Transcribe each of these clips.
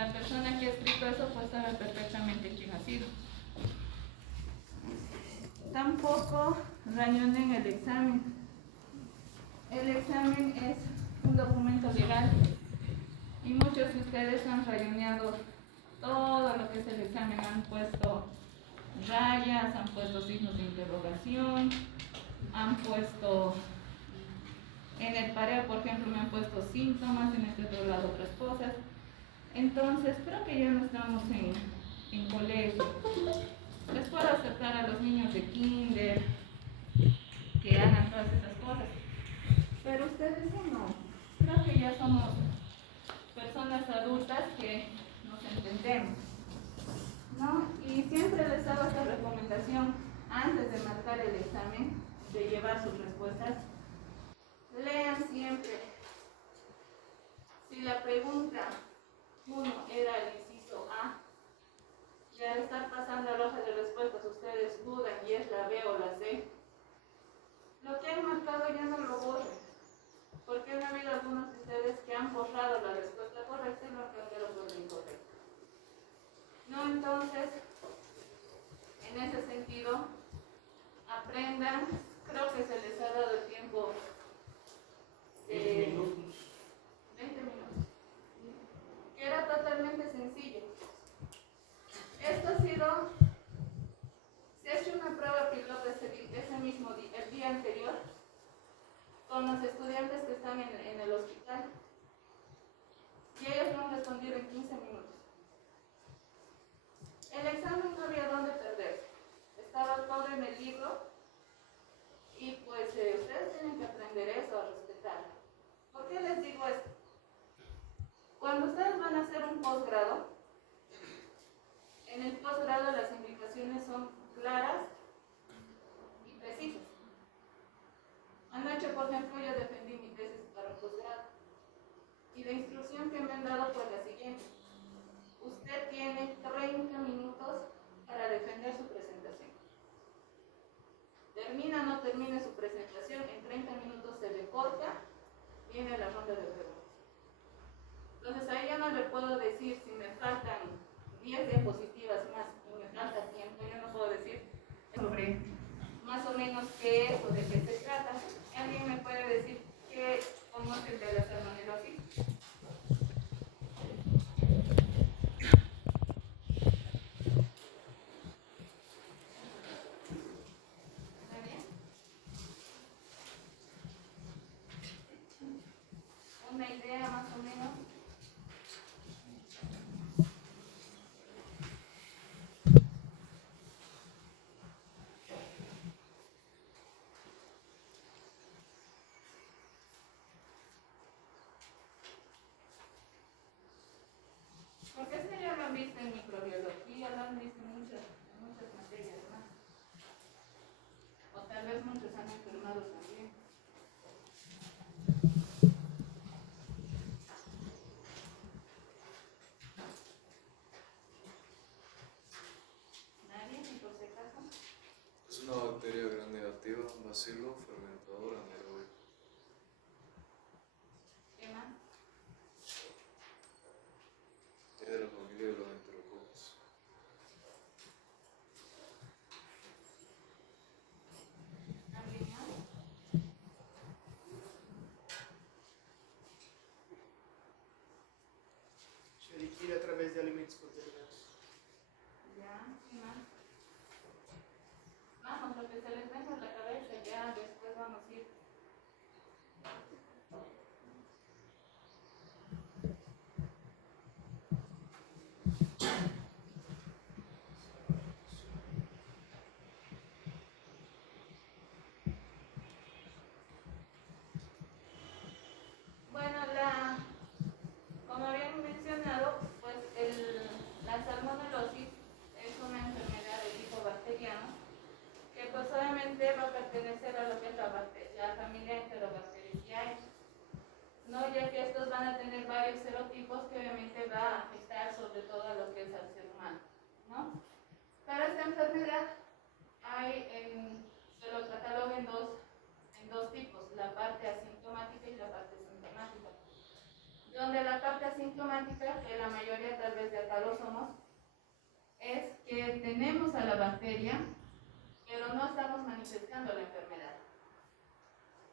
la persona que ha escrito eso pues sabe perfectamente quién ha sido. Tampoco rayonen el examen. El examen es un documento legal y muchos de ustedes han rayoneado todo lo que es el examen, han puesto rayas, han puesto signos de interrogación, han puesto en el pareo, por ejemplo, me han puesto síntomas, en este otro lado otras cosas. Entonces creo que ya no estamos en colegio. Les puedo aceptar a los niños de kinder que hagan todas esas cosas, pero ustedes no. Creo que ya somos personas adultas que nos entendemos, ¿no? Y siempre les hago esta recomendación antes de marcar el examen, de llevar sus respuestas. Lean siempre. Si la pregunta 1 era el inciso A, y al estar pasando la hoja de respuestas ustedes dudan y es la B o la C, lo que han marcado ya no lo borren, porque han habido algunos de ustedes que han borrado la respuesta correcta y lo han cambiado por la incorrecta. No, entonces, en ese sentido, aprendan, creo que se les ha dado el tiempo de 20 minutos, que era totalmente sencillo. Esto ha sido, se ha hecho una prueba piloto ese mismo día, el día anterior, con los estudiantes que están en el hospital, y ellos no han respondido en 15 minutos. El examen no había dónde perderse, estaba todo en el libro, y pues ustedes tienen que aprender eso, a respetar. ¿Por qué les digo esto? Cuando ustedes van a hacer un posgrado, en el posgrado las indicaciones son claras y precisas. Anoche, por ejemplo, yo defendí mi tesis para el posgrado y la instrucción que me han dado fue la siguiente: usted tiene 30 minutos para defender su presentación. Termina o no termine su presentación, en 30 minutos se le corta, viene la ronda de preguntas. Entonces ahí yo no le puedo decir si me faltan 10 diapositivas más y me falta tiempo, yo no puedo decir sobre más o menos qué es o de qué se trata. ¿Alguien me puede decir qué conoce de la salmonelosis? ¿Nadie? ¿Una idea más o menos? Porque esto ya lo han visto en microbiología, lo han visto en muchas materias más. O tal vez muchos han enfermado también. ¿Nadie, ni por si acaso? Es una bacteria gram negativa, bacilo fermentador anaerobio. ¿Qué más? Es de la familia de los enterococos. ¿Alguien más? Se adquiere a través de alimentos contaminados. Ya, ¿qué más? Vamos, lo que se les venga a la cabeza, ya después vamos a ir. Bueno, como habían mencionado, pues la salmonelosis es una enfermedad de tipo bacteriano que pues obviamente va a pertenecer a lo que es la familia Enterobacteriaceae, ¿no? Ya que estos van a tener varios serotipos que obviamente va a afectar sobre todo a lo que es al ser humano, ¿no? Para esta enfermedad se lo cataloga en dos tipos, la parte asintomática y la parte sintomática. Donde la parte asintomática, que la mayoría tal vez tenemos a la bacteria, pero no estamos manifestando la enfermedad.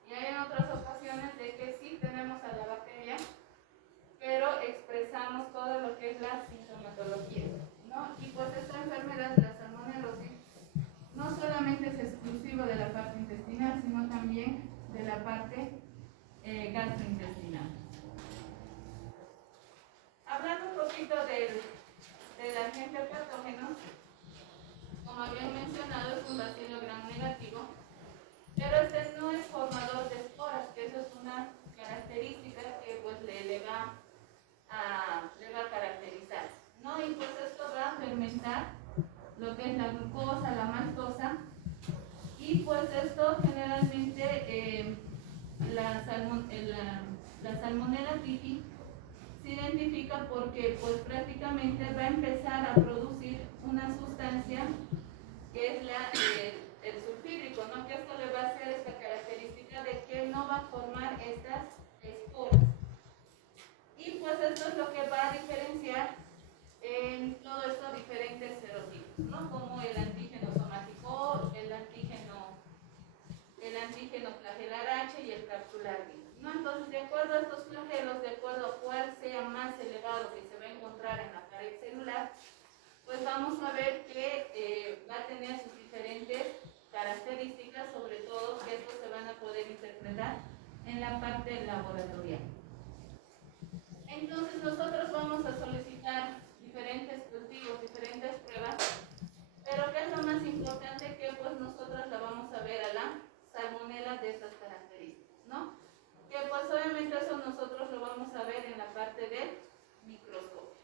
Y hay en otras ocasiones de que sí tenemos a la bacteria, pero expresamos todo lo que es la sintomatología, ¿no? Y pues esta enfermedad, la salmonelosis, no solamente es exclusivo de la parte intestinal, sino también de la parte gastrointestinal. Hablando un poquito del agente patógeno, como habían mencionado, es un bacilo gram negativo, pero este no es formador de esporas, que eso es una característica que pues le va a caracterizar, ¿no? Y pues esto va a fermentar lo que es la glucosa, la maltosa, y pues esto generalmente la salmonella typhi se identifica porque pues prácticamente va a empezar a producir una sustancia que es el sulfídrico, ¿no? Que esto le va a hacer esta característica de que no va a formar estas esporas. Y pues esto es lo que va a diferenciar en todo esto diferentes serotipos, ¿no? Como el antígeno somático, el antígeno flagelar H y el capsular B, ¿no? Entonces, de acuerdo a estos flagelos, de acuerdo a cuál sea más elevado que se va a encontrar en la pared celular, pues vamos a ver que va a tener sus diferentes características, sobre todo que estos se van a poder interpretar en la parte laboratorial. Entonces nosotros vamos a solicitar diferentes cultivos, diferentes pruebas, pero ¿qué es lo más importante? Que pues nosotros la vamos a ver a la salmonela de estas características, ¿no? Que pues obviamente eso nosotros lo vamos a ver en la parte del microscopio.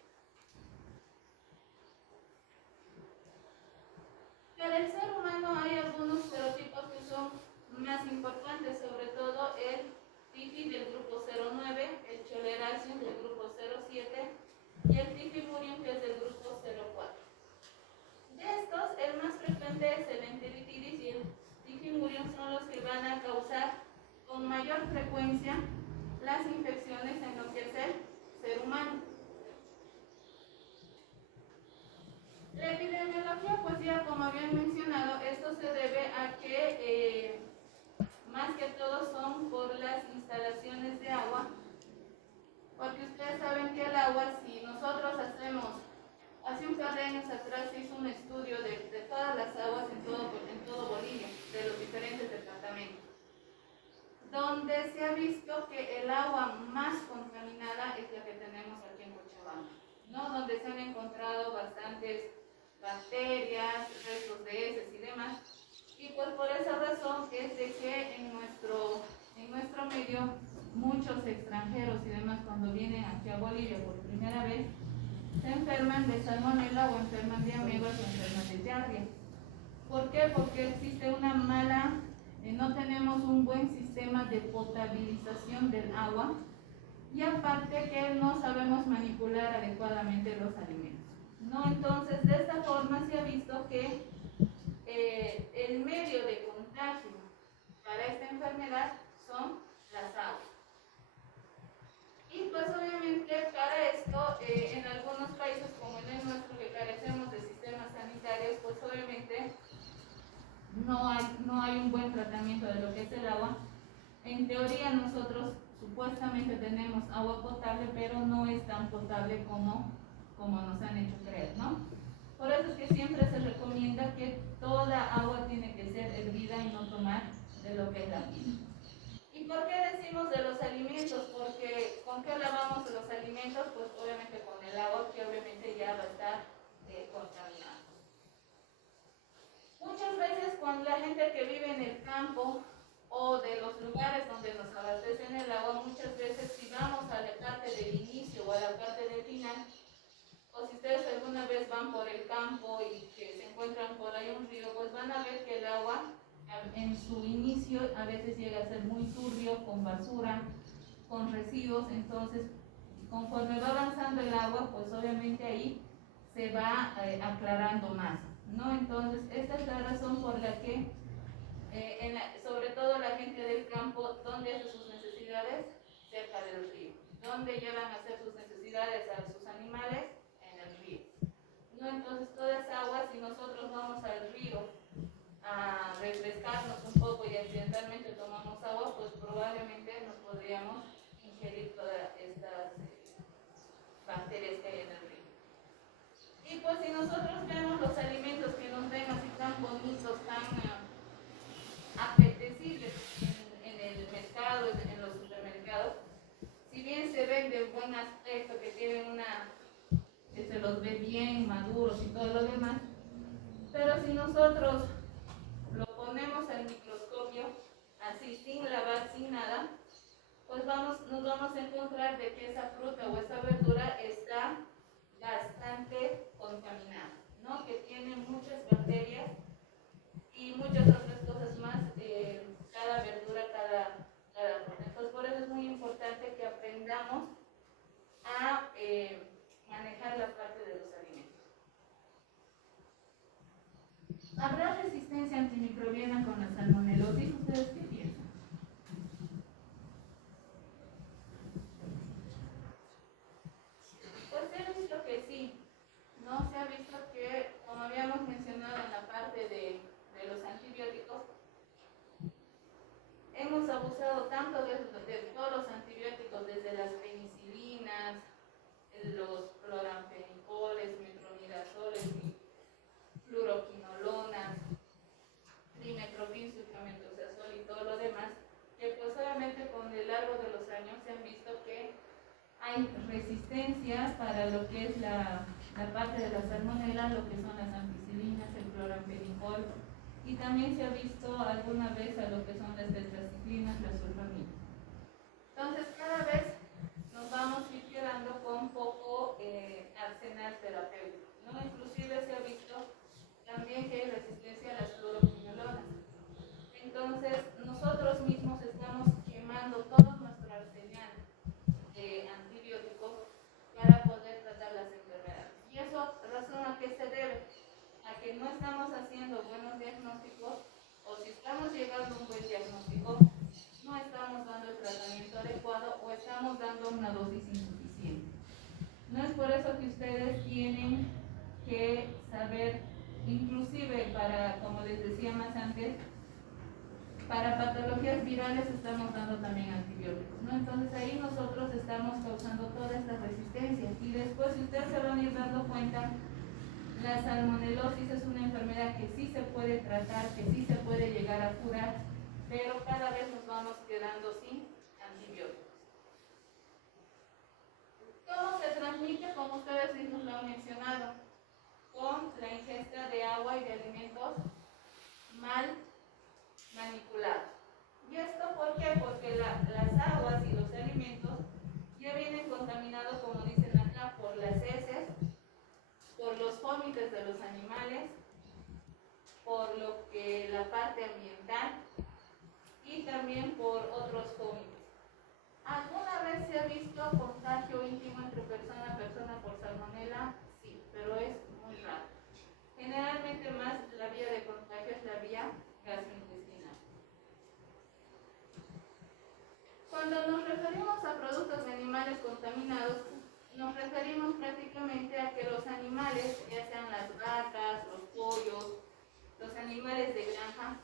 Para el ser humano hay algunos serotipos que son más importantes, sobre todo el TIFI del grupo 09, el Choleracium del grupo 07 y el Tifimurium que es del grupo 04. De estos, el más frecuente es el enteritidis y el Tifimurium son los que van a causar con mayor frecuencia las infecciones en lo que es el ser humano. La epidemiología, pues ya como habían mencionado, esto se debe a que más que todo son por las instalaciones de agua, porque ustedes saben que el agua, si nosotros hace un par de años atrás se hizo un estudio de todas las aguas en todo Bolivia, de los diferentes departamentos, donde se ha visto que el agua más contaminada es la que tenemos aquí en Cochabamba, ¿no? Donde se han encontrado bastantes bacterias, restos de heces y demás, y pues por esa razón es de que en nuestro medio muchos extranjeros y demás cuando vienen aquí a Bolivia por primera vez se enferman de salmonela o enferman de amebas o enferman de giardia. ¿Por qué? Porque existe una mala, no tenemos un buen sistema de potabilización del agua y aparte que no sabemos manipular adecuadamente los alimentos, ¿no? Entonces, de esta forma se ha visto que el medio de contagio para esta enfermedad son las aguas. Y pues obviamente para esto, en algunos países como en el nuestro que carecemos de sistemas sanitarios, pues obviamente no hay un buen tratamiento de lo que es el agua. En teoría nosotros supuestamente tenemos agua potable, pero no es tan potable como nos han hecho creer, ¿no? Por eso es que siempre se recomienda que toda agua tiene que ser hervida y no tomar de lo que es la piel. ¿Y por qué decimos de los alimentos? Porque ¿con qué lavamos los alimentos? Pues obviamente con el agua, que obviamente ya va a estar contaminada. Muchas veces cuando la gente que vive en el campo o de los lugares donde nos abastecen el agua, muchas veces si vamos a la parte del inicio o a la parte del final, o si ustedes alguna vez van por el campo y que se encuentran por ahí un río, pues van a ver que el agua en su inicio a veces llega a ser muy turbio, con basura, con residuos. Entonces conforme va avanzando el agua, pues obviamente ahí se va aclarando más, ¿no? Entonces esta es la razón por la que sobre todo la gente del campo, ¿dónde hace sus necesidades? Cerca del río. ¿Dónde llevan a hacer sus necesidades a sus animales? En el río, ¿no? Entonces toda esa agua, si nosotros nosotros vemos los alimentos que nos ven así tan bonitos, tan apetecibles en el mercado, en los supermercados, si bien se ven de buen aspecto, que tienen que se los ve bien maduros y todo lo demás, pero si nosotros lo ponemos al microscopio, así sin lavar, sin nada, pues nos vamos a encontrar de que esa fruta o esa verdura está bastante contaminada, ¿no? Que tiene muchas bacterias y muchas otras cosas más, cada verdura, cada fruta. Entonces, por eso es muy importante que aprendamos a manejar la parte de los alimentos. ¿Habrá resistencia antimicrobiana con la salmonelosis? ¿Ustedes qué piensan? Pues se ha visto que sí, ¿no? Se ha visto que, como habíamos mencionado en la parte de los antibióticos, hemos abusado tanto de todos los antibióticos, desde las penicilinas, los cloramfenicoles, metronidazoles, fluoroquinolonas, trimestoprim, sulfamethoxazol y todo lo demás, que pues obviamente con el largo de los años se han visto que hay resistencias para lo que es la parte de la salmonela, lo que son las ampicilinas, el cloramfenicol, y también se ha visto alguna vez a lo que son las tetraciclinas, las sulfaminas. Entonces cada vez nos vamos a ir quedando con poco arsenal terapéutico, ¿no? Inclusive se ha visto también que hay resistencia a las fluoroquinolonas. Entonces nosotros mismos estamos quemando todo nuestro arsenal de antibióticos para poder tratar las enfermedades. ¿Y eso razón a qué se debe? A que no estamos haciendo buenos diagnósticos, o si estamos llegando a un buen diagnóstico, no estamos dando el tratamiento adecuado o estamos dando una dosis insuficiente. No es por eso que ustedes tienen que saber, inclusive para, como les decía más antes, para patologías virales estamos dando también antibióticos, ¿no? Entonces ahí nosotros estamos causando toda esta resistencia, y después, si ustedes se van a ir dando cuenta, la salmonelosis es una enfermedad que sí se puede tratar, que sí se puede llegar a curar, pero cada vez nos vamos quedando sin antibióticos. ¿Cómo se transmite? Como ustedes mismos lo han mencionado, con la ingesta de agua y de alimentos mal manipulados. ¿Y esto por qué? Porque las aguas y los alimentos ya vienen contaminados, como dicen acá, por las heces, por los vómitos de los animales, por lo que la parte ambiental y también por otros vómitos. ¿Alguna vez se ha visto contagio íntimo entre persona a persona por salmonela? Sí, pero es muy raro. Generalmente más la vía de contagio es la vía gastrointestinal. Cuando nos referimos a productos de animales contaminados, nos referimos prácticamente a que los animales, ya sean las vacas, los pollos, los animales de granja,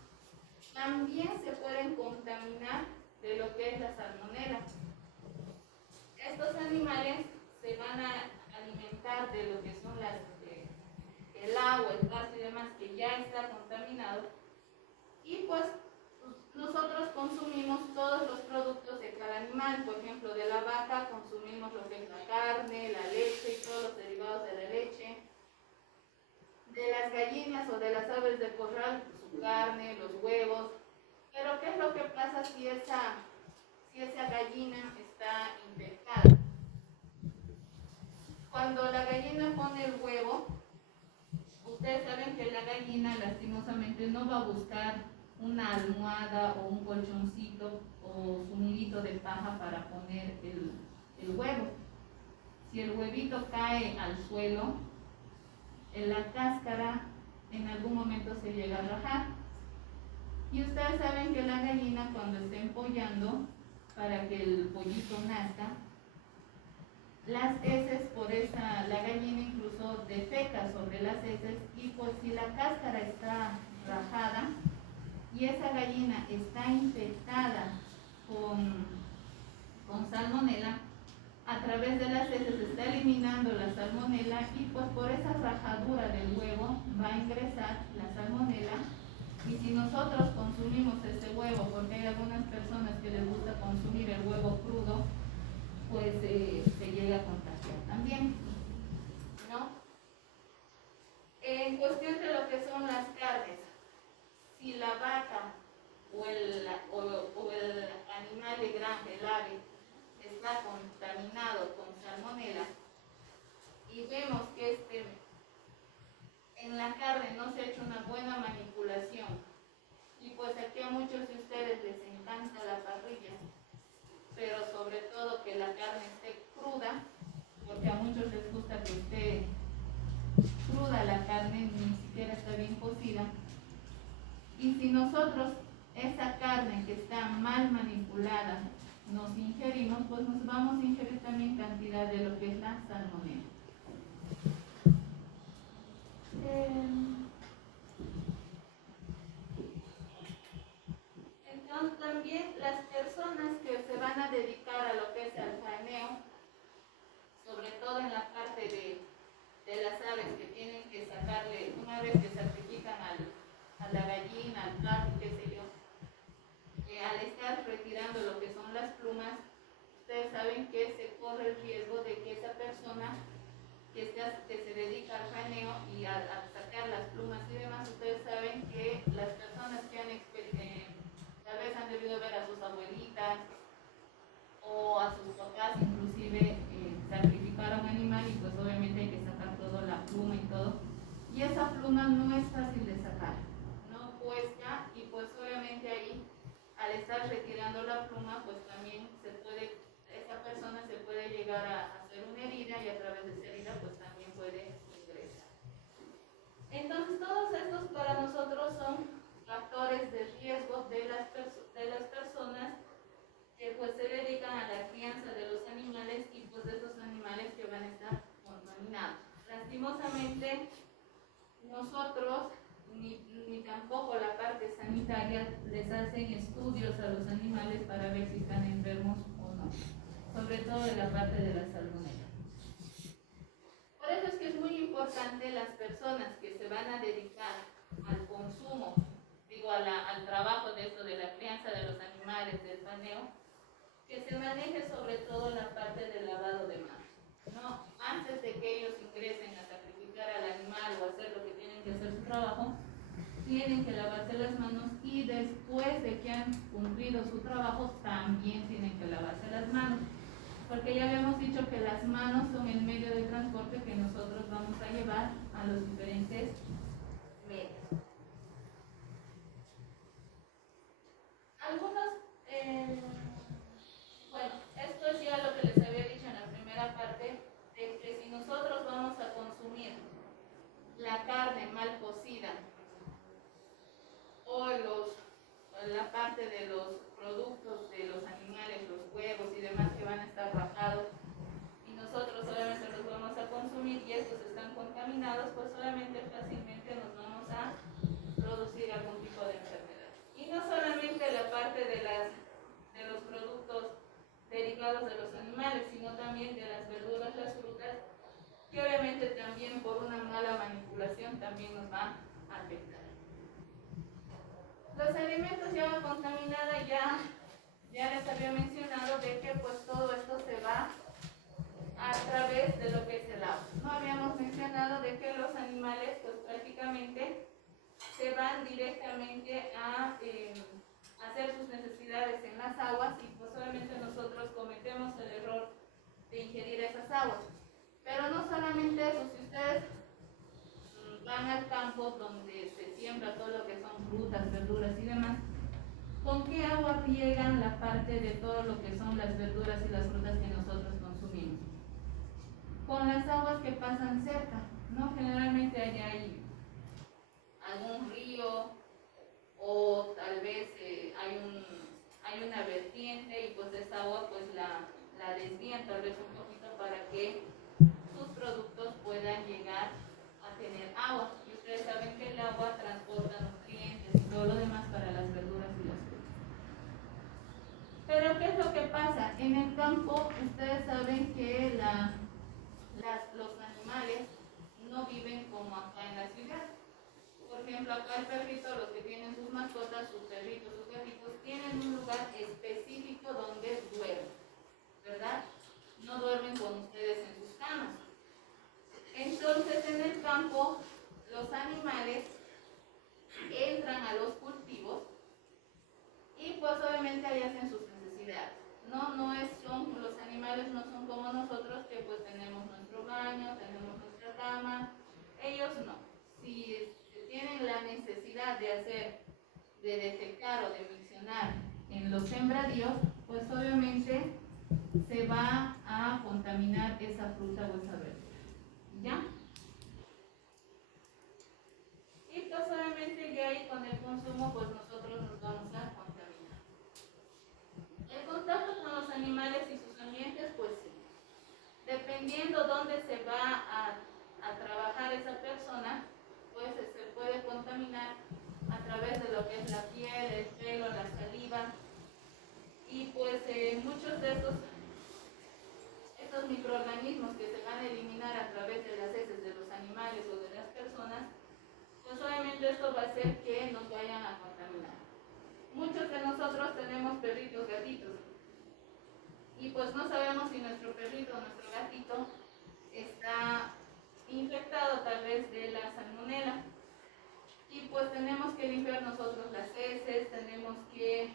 también se pueden contaminar de lo que es la salmonela. Estos animales se van a alimentar de lo que son el agua, el pasto y demás, que ya está contaminado, y pues nosotros consumimos todos los productos de cada animal. Por ejemplo, de la vaca consumimos lo que es la carne, la leche y todos los derivados de la leche. De las gallinas o de las aves de corral, su carne, los huevos. Pero ¿qué es lo que pasa si esa gallina está infectada? Cuando la gallina pone el huevo, ustedes saben que la gallina lastimosamente no va a buscar una almohada o un colchoncito o su nidito de paja para poner el huevo. Si el huevito cae al suelo, la cáscara en algún momento se llega a rajar. Y ustedes saben que la gallina, cuando está empollando, para que el pollito nazca, las heces la gallina incluso defeca sobre las heces, y pues si la cáscara está rajada y esa gallina está infectada con salmonela, a través de las heces está eliminando la salmonela salmonela y pues por esa rajadura del huevo va a ingresar la salmonela. Y si nosotros consumimos ese huevo, porque hay algunas personas que les gusta consumir el huevo crudo, pues se llega a contagiar también, ¿no? En cuestión de lo que son las carnes, si la vaca o el animal de granja, el ave, está contaminado con salmonela y vemos que en la carne no se ha hecho una buena manipulación, y pues aquí a muchos de ustedes les encanta la parrilla, pero sobre todo que la carne esté cruda, porque a muchos les gusta que esté cruda la carne, ni siquiera está bien cocida. Y si nosotros esa carne que está mal manipulada nos ingerimos, pues nos vamos a ingerir también cantidad de lo que es la salmonela. Entonces también las personas que se van a dedicar a lo que es el paneo, sobre todo en la parte de las aves que tienen que sacarle, una vez que sacrifican a la gallina, al gato, qué sé yo, al estar retirando lo que son las plumas, ustedes saben que se corre el riesgo de que esa persona que se dedica al paneo y a sacar las plumas y demás, ustedes saben que las personas que tal vez han debido ver a sus abuelitas o a sus papás inclusive sacrificar a un animal, y pues obviamente hay que sacar toda la pluma y todo, y esa pluma no es fácil de sacar, no cuesta, y pues obviamente ahí al estar retirando la pluma pues también esa persona se puede llegar a hacer una herida, y a través de esa herida pues también puede ingresar. Entonces todos estos para nosotros son factores de riesgo de las personas que pues se dedican a la crianza de los animales, y pues de esos animales que van a estar contaminados. Lastimosamente nosotros ni tampoco la parte sanitaria les hacen estudios a los animales para ver si están enfermos o no, sobre todo en la parte de la salmonela. Por eso es que es muy importante las personas que se van a dedicar al consumo, al trabajo de esto de la crianza de los animales, del paneo, que se maneje sobre todo la parte del lavado de manos, ¿no? Antes de que ellos ingresen a sacrificar al animal o hacer lo que tienen que hacer su trabajo, tienen que lavarse las manos, y después de que han cumplido su trabajo también tienen que lavarse las manos, porque ya habíamos dicho que las manos son el medio de transporte que nosotros vamos a llevar a los diferentes medios. Bueno, esto es ya lo que les había dicho en la primera parte, de que si nosotros vamos a consumir la carne mal cocida o la parte de los productos de los animales, los huevos y demás que van a estar rajados, y nosotros solamente los vamos a consumir y estos están contaminados, pues solamente fácilmente nos vamos a producir algún tipo de enfermedad. Y no solamente la parte de los productos derivados de los animales, sino también de las verduras, las frutas, que obviamente también por una mala manipulación también nos va a afectar. Los alimentos ya contaminados, ya les había mencionado de que pues todo esto se va a través de lo que es el agua. No habíamos mencionado de que los animales pues prácticamente se van directamente a hacer sus necesidades en las aguas, y pues obviamente nosotros cometemos el error de ingerir esas aguas. Pero no solamente eso, si ustedes van al campo donde se siembra todo lo que son frutas, verduras y demás, ¿con qué agua riegan la parte de todo lo que son las verduras y las frutas que nosotros consumimos? Con las aguas que pasan cerca, ¿no? Generalmente allá hay algún río, o tal vez hay una vertiente, y pues esa agua pues la desvían tal vez un poquito para que sus productos puedan llegar a tener agua. Y ustedes saben que el agua transporta nutrientes y todo lo demás para las verduras y las frutas. Pero ¿qué es lo que pasa? En el campo ustedes saben que los animales ejemplo, acá el perrito, los que tienen sus mascotas, sus perritos, sus gatitos, tienen un lugar específico donde duermen, ¿verdad? No duermen con ustedes en sus camas. Entonces, en el campo, los animales entran a los cultivos y pues obviamente ahí hacen sus necesidades. Los animales no son como nosotros que pues tenemos nuestro baño, tenemos nuestra cama. Ellos no. Si tienen la necesidad de defecar o de miccionar en los sembradíos, pues obviamente se va a contaminar esa fruta o esa verdura. ¿Ya? Y pues obviamente ya ahí con el consumo pues nosotros nos vamos a contaminar. El contacto con los animales y sus ambientes, pues sí. Dependiendo dónde se va a trabajar esa persona, pues se puede contaminar a través de lo que es la piel, el pelo, la saliva. Y pues muchos de estos microorganismos que se van a eliminar a través de las heces de los animales o de las personas, pues obviamente esto va a hacer que nos vayan a contaminar. Muchos de nosotros tenemos perritos, gatitos, y pues no sabemos si nuestro perrito o nuestro gatito está infectado tal vez de la salmonela. Y pues tenemos que limpiar nosotros las heces, tenemos que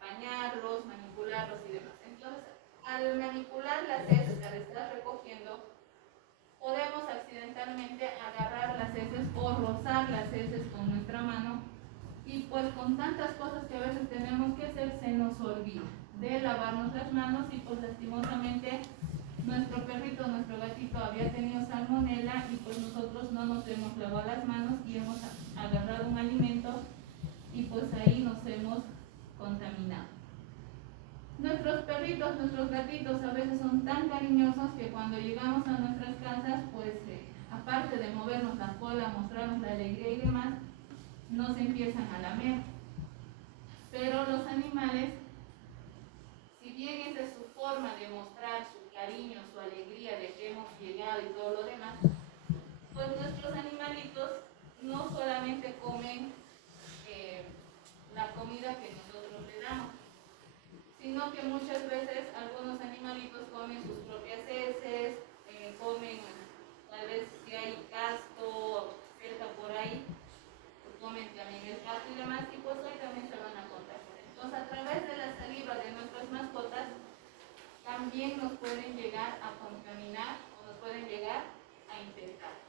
bañarlos, manipularlos y demás. Entonces, al manipular las heces, al estar recogiendo, podemos accidentalmente agarrar las heces o rozar las heces con nuestra mano y pues con tantas cosas que a veces tenemos que hacer se nos olvida de lavarnos las manos y pues lastimosamente nuestro perrito, nuestro gatito había tenido salmonela y pues nosotros no nos hemos lavado las manos y hemos agarrado un alimento y pues ahí nos hemos contaminado. Nuestros perritos, nuestros gatitos a veces son tan cariñosos que cuando llegamos a nuestras casas, pues aparte de movernos la cola, mostrarnos la alegría y demás, nos empiezan a lamer. Pero los animales, si bien esa es su forma de mostrar su cariño, su alegría de que hemos llegado y todo lo demás, pues nuestros animalitos no solamente comen la comida que nosotros le damos, sino que muchas veces algunos animalitos comen sus propias heces, comen tal vez si hay pasto cerca por ahí, pues comen también el pasto y demás, y pues ahí también se van a contagiar. Entonces, a través de la saliva de nuestras mascotas, también nos pueden llegar a contaminar o nos pueden llegar a infectar.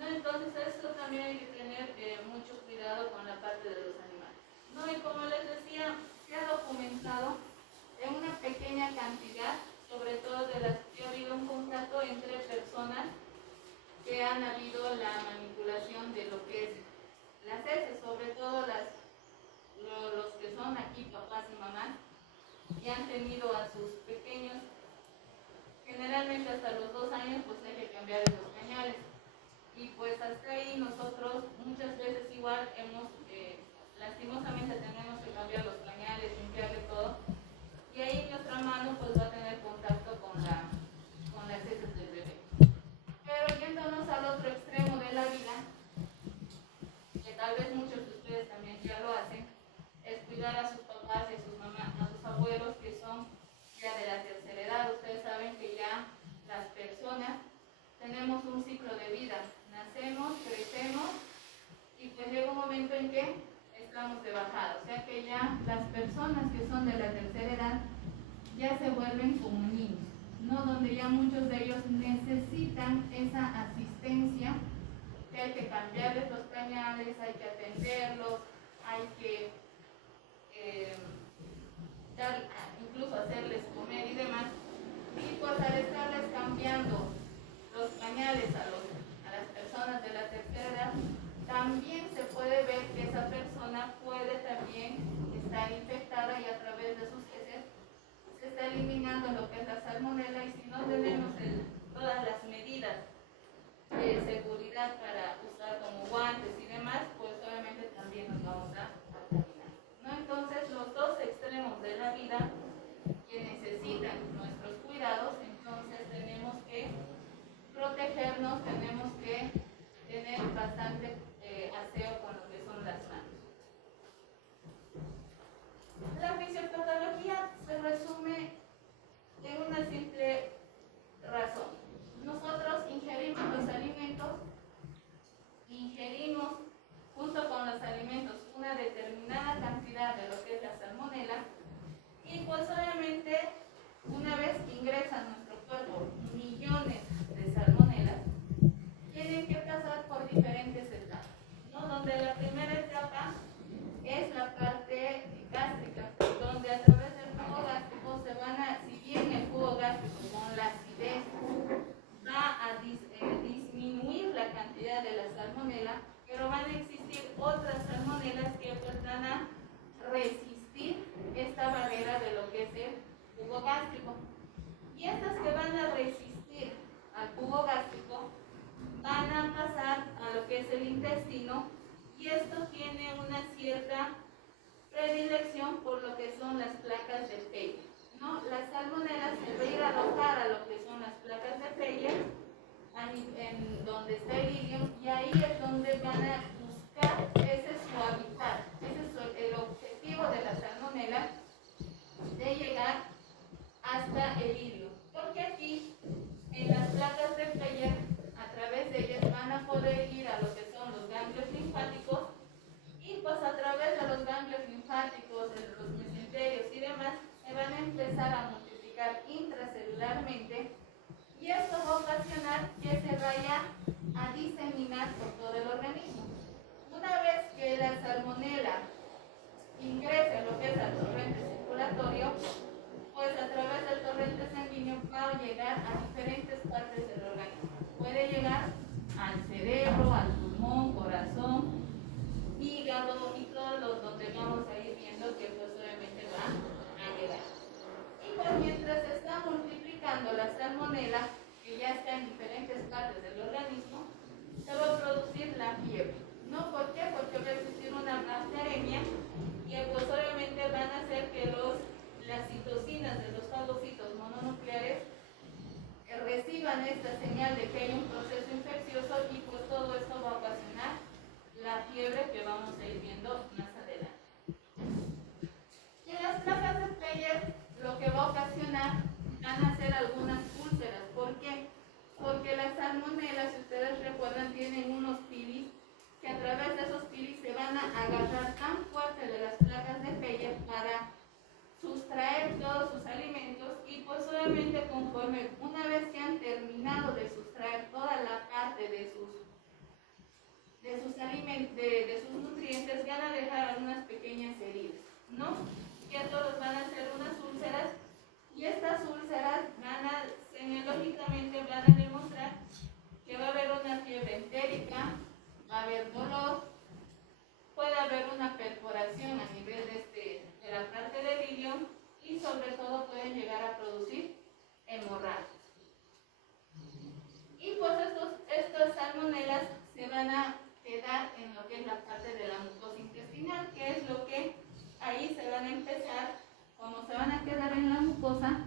¿No? Entonces, esto también hay que tener mucho cuidado con la parte de los animales. ¿No? Y como les decía, se ha documentado en una pequeña cantidad, sobre todo de las que ha habido un contacto entre personas que han habido la manipulación de lo que es las heces, sobre todo los que son aquí papás y mamás, y han tenido a sus pequeños, generalmente hasta los 2 años, pues hay que cambiarles los pañales. Y pues hasta ahí nosotros muchas veces igual lastimosamente tenemos que cambiar los pañales, limpiarle todo. Y ahí nuestra mano pues va a tener contacto con las heces del bebé. Pero yéndonos al otro extremo de la vida, que tal vez muchos de ustedes también ya lo hacen, es cuidar a sus papás y a sus mamás, a sus abuelos que son ya de la tercera edad. Ustedes saben que ya las personas tenemos un ciclo de vida. Nacemos, crecemos y pues llega un momento en que estamos de bajada. O sea que ya las personas que son de la tercera edad ya se vuelven como niños, ¿no? Donde ya muchos de ellos necesitan esa asistencia, que hay que cambiarles los pañales, hay que atenderlos, hay que incluso hacerles comer y demás. Y pues al estarles cambiando los pañales a las personas de la tercera edad, también se puede ver que esa persona puede también estar infectada y a través de sus heces se está eliminando lo que es la salmonela, y si no tenemos todas las medidas de seguridad para usar como guantes y demás, pues obviamente también nos vamos a contaminar, ¿no? Entonces los dos extremos de la vida que necesitan nuestros cuidados, entonces tenemos que Y estas que van a resistir al tubo gástrico van a pasar a lo que es el intestino, y esto tiene una cierta predilección por lo que son las placas de Peyer, ¿no? La salmonela se va a ir a alojar a lo que son las placas de Peyer, en donde está el ilium, y ahí es donde van a buscar ese su hábitat. Ese es el objetivo de la salmonela, de llegar hasta el ilium, porque aquí en las placas de Peyer, a través de ellas van a poder ir a lo que son los ganglios linfáticos, y pues a través de los ganglios linfáticos, de los mesenterios y demás, se van a empezar a multiplicar intracelularmente, y esto va a ocasionar que se vaya a diseminar por todo el organismo. Una vez que la salmonela ingrese a lo que es el torrente circulatorio, pues a través del torrente sanguíneo va a llegar a diferentes partes del organismo. Puede llegar al cerebro, al pulmón, corazón, hígado y todos los donde vamos a ir viendo que pues obviamente va a llegar. Y pues mientras se está multiplicando la salmonela, que ya está en diferentes partes del organismo, se va a producir la fiebre. ¿No? ¿Por qué? Porque va a existir una bacteremia, y pues obviamente van a hacer que las citocinas de los fagocitos mononucleares reciban esta señal de que hay un proceso infeccioso, y pues todo esto va a ocasionar la fiebre que vamos a ir viendo más adelante. Y en las placas de Peyer lo que va a ocasionar van a ser algunas úlceras. ¿Por qué? Porque las salmonelas, si ustedes recuerdan, tienen unos pilis que a través de esos pilis se van a agarrar tan fuerte de las placas de Peyer para sustraer todos sus alimentos, y pues obviamente conforme una vez que han terminado de sustraer toda la parte de sus alimentos, de sus nutrientes, van a dejar algunas pequeñas heridas, ¿no? Que todos van a ser unas úlceras, y estas úlceras semiológicamente van a demostrar que va a haber una fiebre entérica, va a haber dolor, puede haber una perforación a nivel de la parte del ilium, y sobre todo pueden llegar a producir hemorragias. Y pues estas salmonelas se van a quedar en lo que es la parte de la mucosa intestinal, que es lo que ahí se van a empezar, como se van a quedar en la mucosa,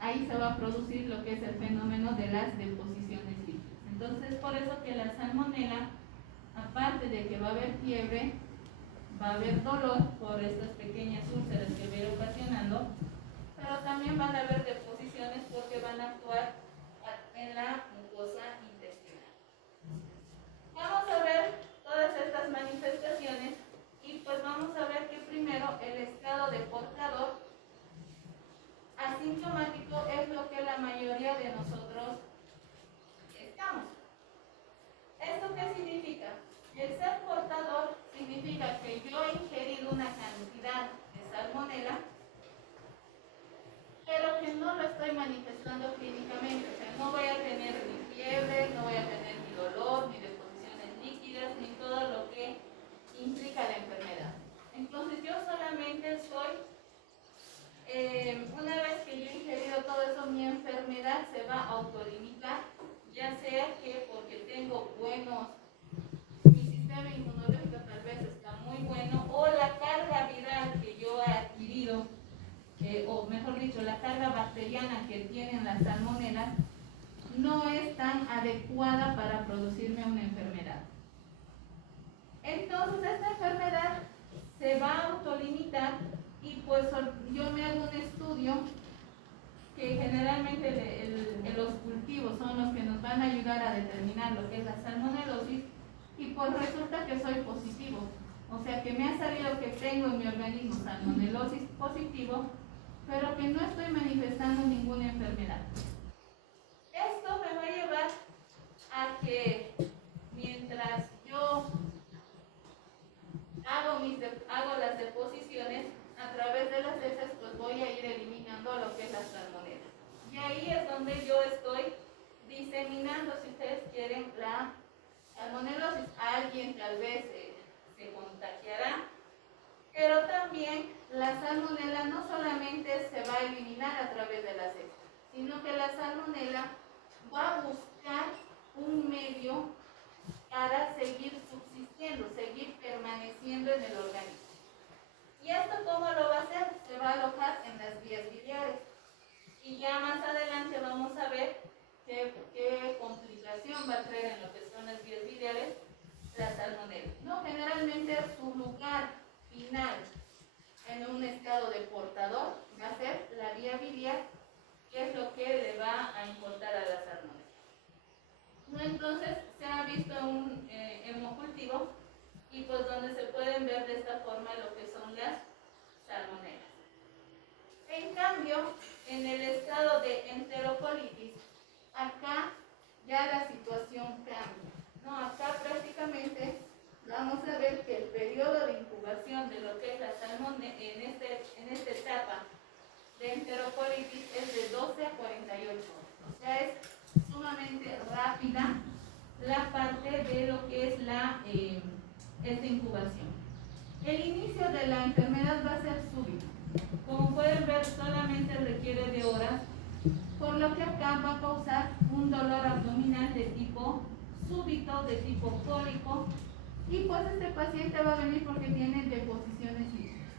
ahí se va a producir lo que es el fenómeno de las deposiciones líquicas. Entonces, por eso que la salmonela, aparte de que va a haber fiebre, va a haber dolor por estas pequeñas úlceras que va a ir ocasionando, pero también van a haber deposiciones porque van a actuar en la mucosa intestinal. Vamos a ver todas estas manifestaciones, y pues vamos a ver que primero el estado de portador asintomático es lo que la mayoría de nosotros estamos. ¿Esto qué significa? El ser portador significa que yo he ingerido una cantidad de salmonela, pero que no lo estoy manifestando clínicamente. O sea, no voy a tener ni fiebre, no voy a tener ni dolor, ni deposiciones líquidas, ni todo lo que implica la enfermedad. Entonces yo solamente soy, una vez que yo he ingerido todo eso, mi enfermedad se va a autolimitar, ya sea que porque tengo mi sistema inmunológico tal vez está muy bueno, o la carga viral que yo he adquirido, o mejor dicho, la carga bacteriana que tienen las salmonelas, no es tan adecuada para producirme una enfermedad. Entonces esta enfermedad se va a autolimitar, y pues yo me hago un estudio que generalmente los cultivos son los que nos van a ayudar a determinar lo que es la salmonelosis, y pues resulta que soy positivo. O sea que me ha salido que tengo en mi organismo salmonelosis positivo, pero que no estoy manifestando ninguna enfermedad. Esto me va a llevar a que mientras yo hago las deposiciones a través de las heces, pues voy a ir eliminando lo que es la salmonela. Y ahí es donde yo estoy diseminando, si ustedes quieren, la salmonelosis. Alguien tal vez se contagiará, pero también la salmonela no solamente se va a eliminar, sino que la salmonela va a buscar un medio para seguir subsistiendo, seguir permaneciendo en el organismo. ¿Y esto cómo lo va a hacer? Se va a alojar en las vías biliares. Y ya más adelante vamos a ver qué complicación va a traer en lo que son las vías biliares la salmonela. ¿No? Generalmente su lugar final en un estado de portador va a ser la vía biliar, que es lo que le va a importar a la salmonela. Entonces se ha visto un hemocultivo y pues donde se pueden ver de esta forma lo que son las salmonelas. En cambio, en el estado de enterocolitis, acá ya la situación cambia. No, acá prácticamente vamos a ver que el periodo de incubación de lo que es la salmonela en esta etapa de enterocolitis es de 12 a 48 horas. O sea, es sumamente rápida la parte de lo que es esta incubación. El inicio de la enfermedad va a ser súbito. Como pueden ver, solamente requiere de horas, por lo que acá va a causar un dolor abdominal de tipo súbito, de tipo cólico, y pues este paciente va a venir porque tiene deposiciones líquidas.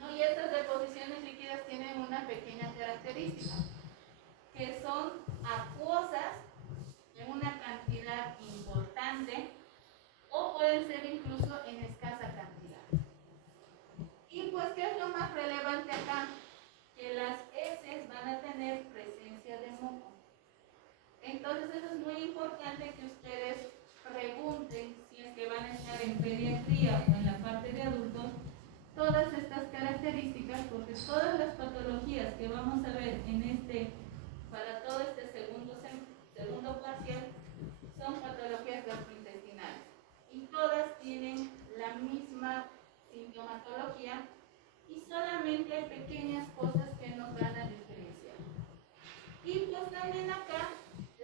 ¿No? Y estas deposiciones líquidas tienen una pequeña característica, que son acuosas en una cantidad importante o pueden ser incluso en escasa cantidad. Y pues, ¿qué es lo más relevante acá? Que las heces van a tener presencia de moco. Entonces eso es muy importante que ustedes pregunten si es que van a estar en pediatría o en la parte de adultos todas estas características, porque todas las patologías que vamos a ver para todo este segundo parcial son patologías gastrointestinales y todas tienen la misma sintomatología y solamente hay pequeñas cosas que nos van a diferenciar. Y pues también acá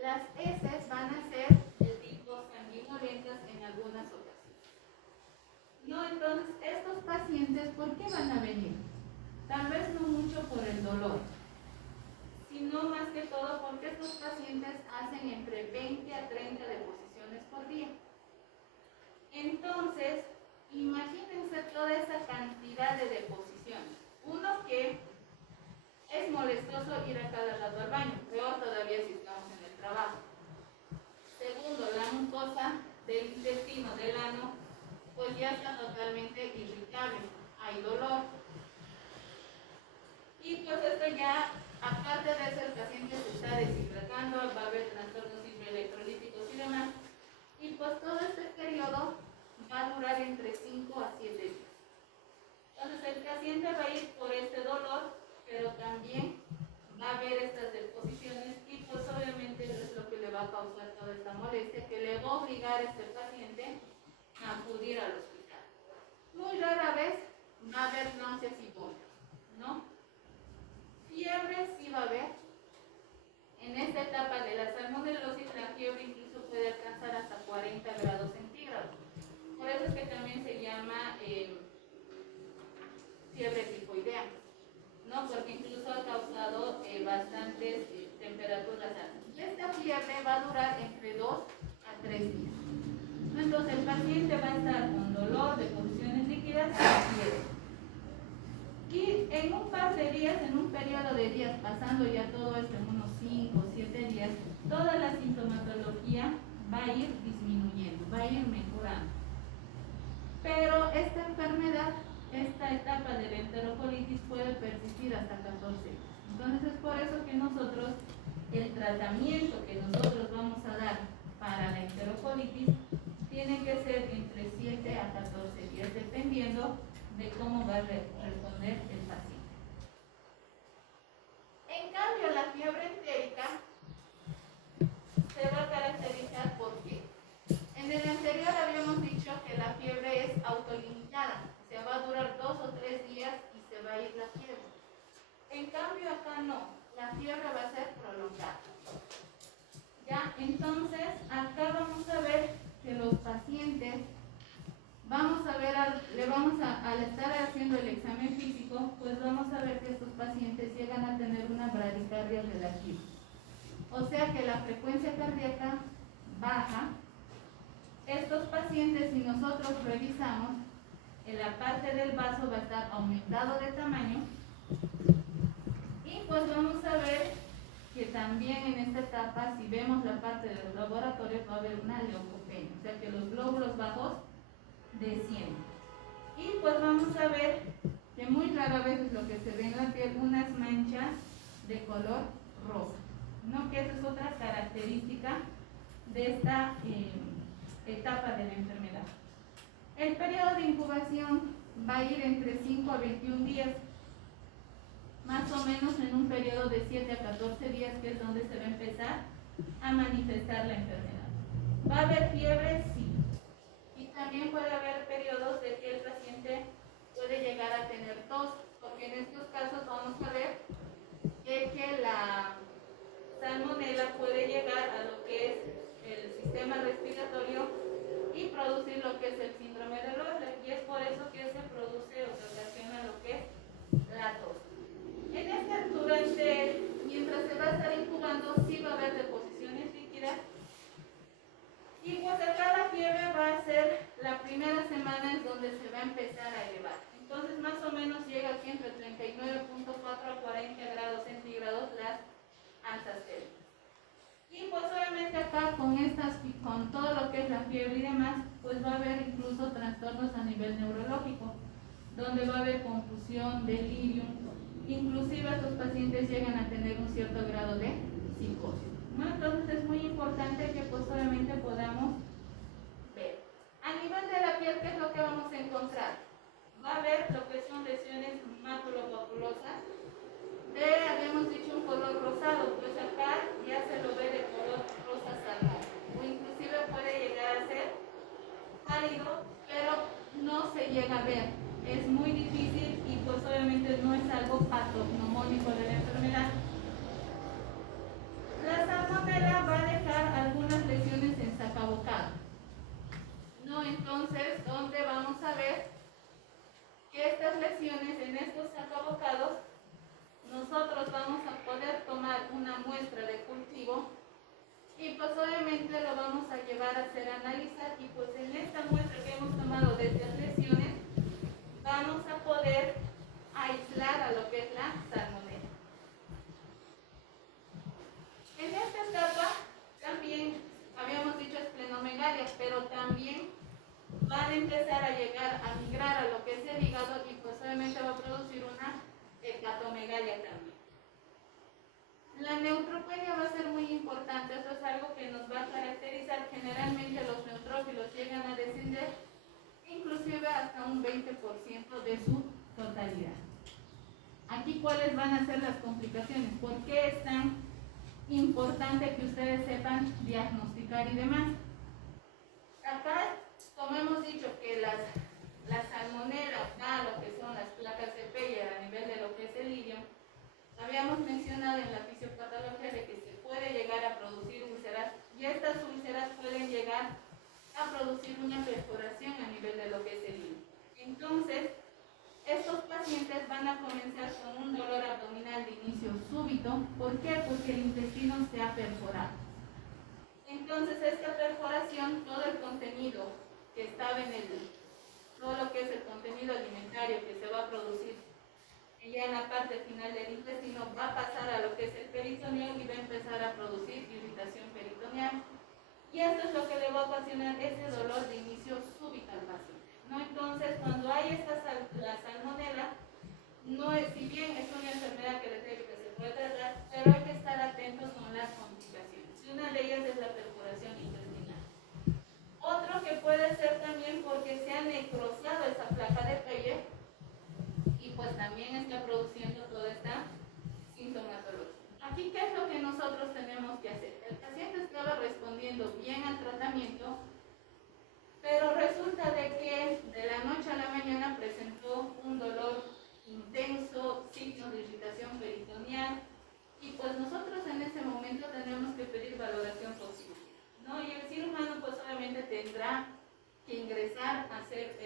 las heces van a ser de tipo sanguinolentas en algunas ocasiones. No, entonces estos pacientes, ¿por qué van a venir? Tal vez no mucho por el dolor, sino más que todo porque estos pacientes hacen entre 20 a 30 deposiciones por día. Entonces, imagínense toda esa cantidad de deposiciones. Uno, que es molestoso ir a cada rato al baño, peor todavía si estamos en el trabajo. Segundo, la mucosa del intestino, del ano, pues ya está totalmente irritable, hay dolor. Y pues esto ya, aparte de eso, el paciente se está deshidratando, va a haber trastornos hidroelectrolíticos y demás. Y pues todo este periodo va a durar entre 5 a 7 días. Entonces el paciente va a ir por este dolor, pero también va a haber estas deposiciones y pues obviamente es lo que le va a causar toda esta molestia, que le va a obligar a este paciente a acudir al hospital. Muy rara vez va a haber náuseas y vómitos, ¿no? Fiebre sí va a haber. En esta etapa de la salmonelosis, la fiebre incluso puede alcanzar hasta 40 grados centígrados. Por eso es que también se llama fiebre tifoidea, ¿no? Porque incluso ha causado bastantes temperaturas altas. Y esta fiebre va a durar entre 2 a 3 días. Entonces el paciente va a estar con dolor, deposiciones líquidas y fiebre. Y en un par de días, en un periodo de días, pasando ya todo esto en unos 5 o 7 días, toda la sintomatología va a ir disminuyendo, va a ir mejorando. Pero esta enfermedad, esta etapa de la enterocolitis puede persistir hasta 14 días. Entonces es por eso que nosotros, el tratamiento que nosotros vamos a dar para la enterocolitis tiene que ser entre 7 a 14 días, dependiendo de cómo va a responder el paciente. En cambio, la fiebre entérica se va a caracterizar por qué. En el anterior habíamos dicho que la fiebre es autolimitada, o sea, va a durar 2 o 3 días y se va a ir la fiebre. En cambio, acá no, la fiebre va a ser prolongada. Ya, entonces, acá vamos a ver que los pacientes, al estar haciendo el examen físico, pues vamos a ver que estos pacientes llegan a tener una bradicardia descargas de latido. O sea que la frecuencia cardíaca baja. Estos pacientes, si nosotros revisamos, en la parte del vaso va a estar aumentado de tamaño. Y pues vamos a ver que también en esta etapa, si vemos la parte de los laboratorios, va a haber una leucopenia, o sea que los glóbulos bajos descienden. Y pues vamos a ver que muy rara vez es lo que se ve en la piel, unas manchas de color rosa, ¿no? Que esa es otra característica de esta etapa de la enfermedad. El periodo de incubación va a ir entre 5 a 21 días, más o menos en un periodo de 7 a 14 días, que es donde se va a empezar a manifestar la enfermedad. ¿Va a haber fiebre? Sí. Y también puede haber periodos de que el paciente puede llegar a tener tos, porque en estos casos vamos a ver que la salmonela puede llegar a lo que es el sistema respiratorio y producir lo que es el síndrome de Roller, y es por eso que se produce o se ocasiona lo que es la tos. Mientras se va a estar incubando, sí va a haber deposiciones líquidas. Y pues acá la fiebre va a ser la primera semana es donde se va a empezar a elevar. Entonces más o menos llega aquí entre 39.4 a 40 grados centígrados las altas térmicas. Y pues obviamente acá con todo lo que es la fiebre y demás, pues va a haber incluso trastornos a nivel neurológico, donde va a haber confusión, delirio, inclusive estos pacientes llegan a tener un cierto grado de psicosis, ¿no? Entonces es muy importante que pues obviamente podamos ver. A nivel de la piel, ¿qué es lo que vamos a encontrar? Va a haber lo que son lesiones maculopapulosas, habíamos dicho un color rosado, pues acá ya se lo ve de color rosa salmón, o inclusive puede llegar a ser pálido, pero no se llega a ver, es muy difícil y pues obviamente no es algo patognomónico de la enfermedad. La salmonela va a dejar algunas lesiones en sacabocado, ¿no? Entonces, ¿dónde vamos a ver que estas lesiones en estos sacabocados nosotros vamos a poder tomar una muestra de cultivo y pues obviamente lo vamos a llevar a hacer analizar y pues en esta muestra que hemos tomado de estas lesiones vamos a poder aislar a lo que es la salmonela. En esta etapa también habíamos dicho esplenomegalia, pero también van a empezar a llegar a migrar a lo que es el hígado y pues obviamente va a producir una hepatomegalia también. La neutropenia va a ser muy importante, esto es algo que nos va a caracterizar. Generalmente los neutrófilos llegan a descender inclusive hasta un 20% de su totalidad. Aquí, ¿cuáles van a ser las complicaciones? ¿Por qué es tan importante que ustedes sepan diagnosticar y demás? Acá, como hemos dicho que la salmonela da lo que son las placas de Peyer a nivel de lo que es el ilion, habíamos mencionado en la fisiopatología de que se puede llegar a producir úlceras y estas úlceras pueden llegar a producir una perforación a nivel de lo que es el ilion. Entonces, estos pacientes van a comenzar con un dolor abdominal de inicio súbito. ¿Por qué? Porque el intestino se ha perforado. Entonces, esta perforación, todo el contenido que estaba todo lo que es el contenido alimentario que se va a producir ya en la parte final del intestino, va a pasar a lo que es el peritoneal y va a empezar a producir irritación peritoneal. Y esto es lo que le va a ocasionar ese dolor de inicio súbito al paciente, ¿no? Entonces, cuando hay la salmonela, no es, si bien es una enfermedad que les digo que se puede tratar, pero hay que estar atentos con las complicaciones. Y una de ellas es la perforación intestinal. Otro que puede ser también porque se ha necrosado esa placa de Peyer y pues también está produciendo toda esta sintomatología. Aquí, ¿qué es lo que nosotros tenemos que hacer? El paciente estaba respondiendo bien al tratamiento, pero resulta de que de la noche a la mañana presentó un dolor intenso, signos de irritación peritoneal, y pues nosotros en ese momento tenemos que pedir valoración posible, ¿no? Y el cirujano pues obviamente tendrá que ingresar a hacer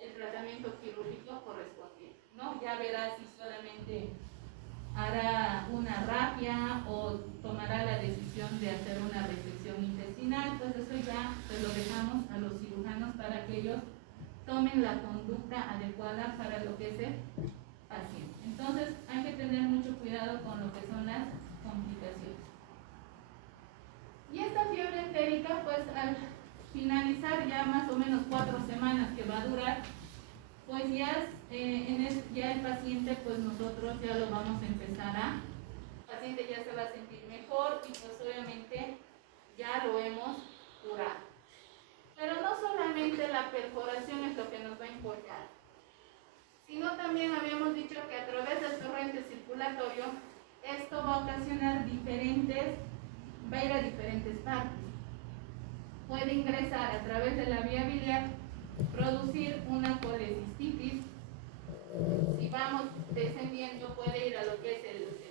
el tratamiento quirúrgico correspondiente, ¿no? Ya verá si solamente hará alguna rabia o tomará la decisión de hacer una resección intestinal, pues eso ya se lo dejamos a los cirujanos para que ellos tomen la conducta adecuada para lo que es el paciente. Entonces hay que tener mucho cuidado con lo que son las complicaciones. Y esta fiebre entérica, pues al finalizar ya más o menos 4 semanas que va a durar, pues ya, ya el paciente, pues nosotros ya lo vamos a empezar el paciente ya se va a sentir mejor y pues obviamente ya lo hemos curado. Pero no solamente la perforación es lo que nos va a importar, sino también habíamos dicho que a través del torrente circulatorio esto va a ocasionar va a ir a diferentes partes. Puede ingresar a través de la vía biliar, producir una colecistitis. Si vamos descendiendo, puede ir a lo que es el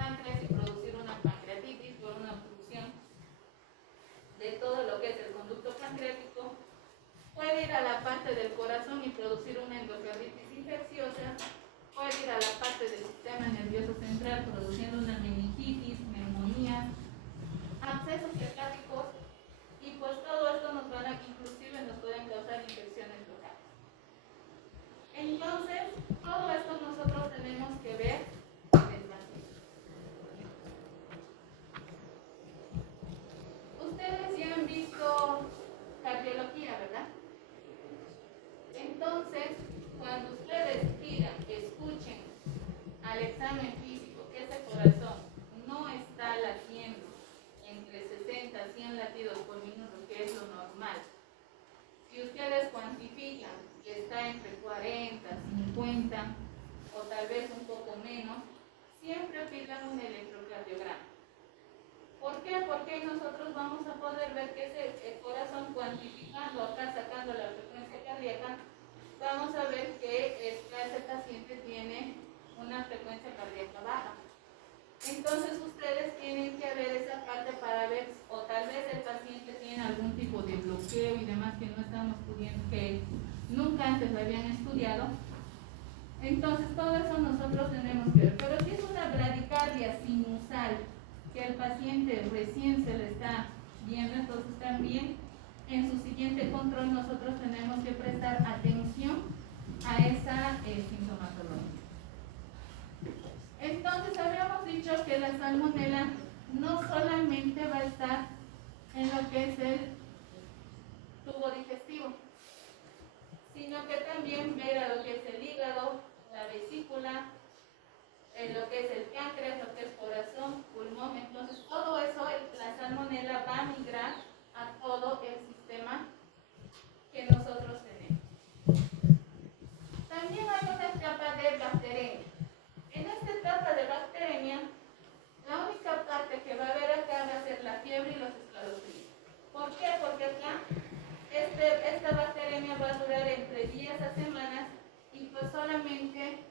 páncreas y producir una pancreatitis por una obstrucción de todo lo que es el conducto pancreático. Puede ir a la parte del corazón y producir una endocarditis infecciosa. Puede ir a la parte del sistema nervioso central produciendo una meningitis, neumonía, abscesos hepáticos, y pues todo esto inclusive nos pueden causar infecciones locales. Entonces, todo esto nosotros tenemos que ver despacio. Ustedes ya han visto cardiología, ¿verdad? Entonces, cuando ustedes escuchen al examen físico que ese corazón no está latiendo entre 60 a 100 latidos por minuto, que es lo normal, si ustedes cuantifican que está entre 40, 50 o tal vez un poco menos, siempre pidan un electrocardiograma. ¿Por qué? Porque nosotros vamos a poder ver que el corazón, cuantificando acá, sacando la frecuencia cardíaca, vamos a ver que ese paciente tiene una frecuencia cardíaca baja. Entonces ustedes tienen que ver esa parte para ver, o tal vez el paciente tiene algún tipo de bloqueo y demás que no estamos pudiendo, que nunca antes lo habían estudiado. Entonces todo eso nosotros tenemos que ver. Pero si es una bradicardia sinusal, que el paciente recién se le está viendo, entonces también en su siguiente control nosotros tenemos que prestar atención a esa sintomatología. Entonces habíamos dicho que la salmonela no solamente va a estar en lo que es el tubo digestivo, sino que también va a ir a lo que es el hígado, la vesícula, lo que es el páncreas, lo que es corazón, pulmón. Entonces todo eso, la salmonela va a migrar a todo el sistema que nosotros tenemos. También hay una etapa de bacteremia. En esta etapa de bacteremia, la única parte que va a haber acá va a ser la fiebre y los escalofríos. ¿Por qué? Porque acá esta bacteremia va a durar entre días a semanas y pues solamente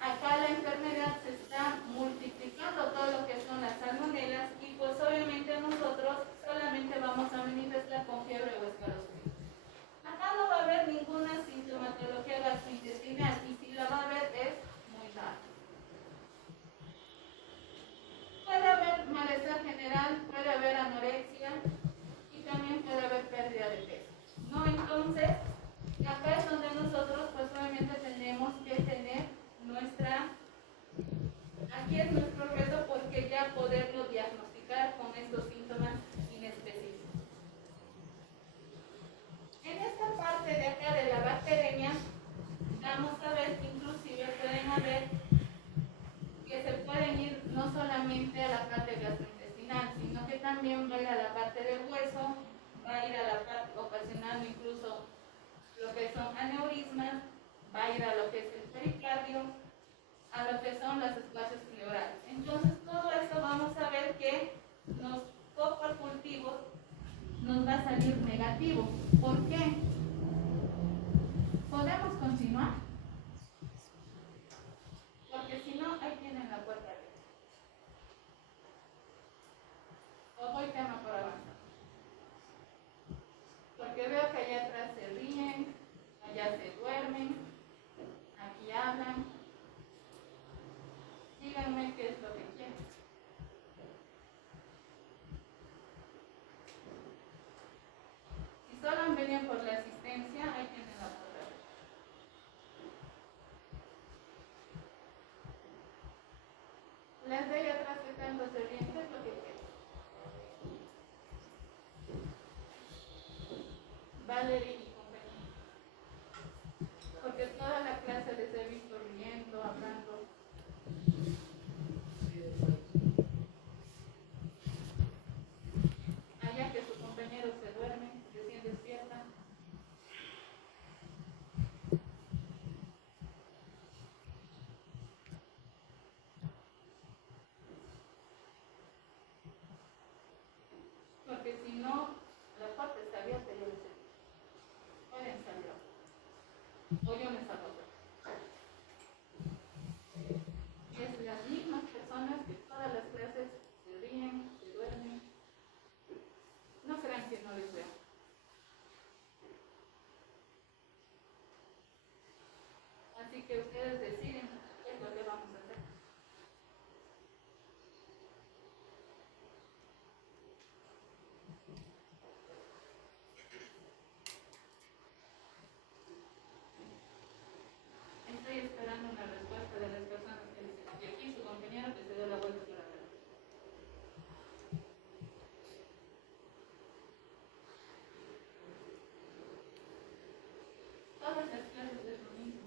acá la enfermedad se está multiplicando todo lo que son las salmonelas y pues obviamente nosotros solamente vamos a manifestar con fiebre o escalofríos. Acá no va a haber ninguna sintomatología gastrointestinal y si la va a haber es muy rara. Puede haber malestar general, puede haber anorexia y también puede haber pérdida de peso, ¿no? Entonces, acá es donde nosotros pues obviamente tenemos que tener aquí es nuestro reto porque ya poderlo diagnosticar con estos síntomas inespecíficos. En esta parte de acá de la bacteremia, vamos a ver que inclusive pueden haber que se pueden ir no solamente a la parte gastrointestinal, sino que también va a ir a la parte del hueso, va a ir a la parte ocasionando incluso lo que son aneurismas, va a ir a lo que es el pericardio, a lo que son los espacios pleurales. Entonces todo esto vamos a ver que los cocultivos nos va a salir negativo. ¿Por qué? ¿Podemos continuar? Porque si no, ahí tienen la puerta abierta. O voy tema por avanzar. Porque veo que allá atrás se ríen, allá se duermen, aquí hablan. Díganme díganme qué es lo que quieren. Si solo han venido por la asistencia, ahí tienen la puerta. Las de ahí atrás que tanto se ríen, ¿qué es lo que quieren? Valerie y compañía. Porque toda la clase les he visto riendo, hablando. Allá que su compañero se duerme, recién despierta. Porque si no, la puerta está abierta, yo les he dicho. Pueden salir. O yo me salgo. Y es las mismas personas que todas las clases se ríen, se duermen. No crean que no les veo. Así que ustedes deciden qué es lo que vamos a hacer. Estoy esperando una respuesta de las personas que les dicen. Y aquí su compañero que se dé la vuelta para ver. Todas las clases es lo mismo.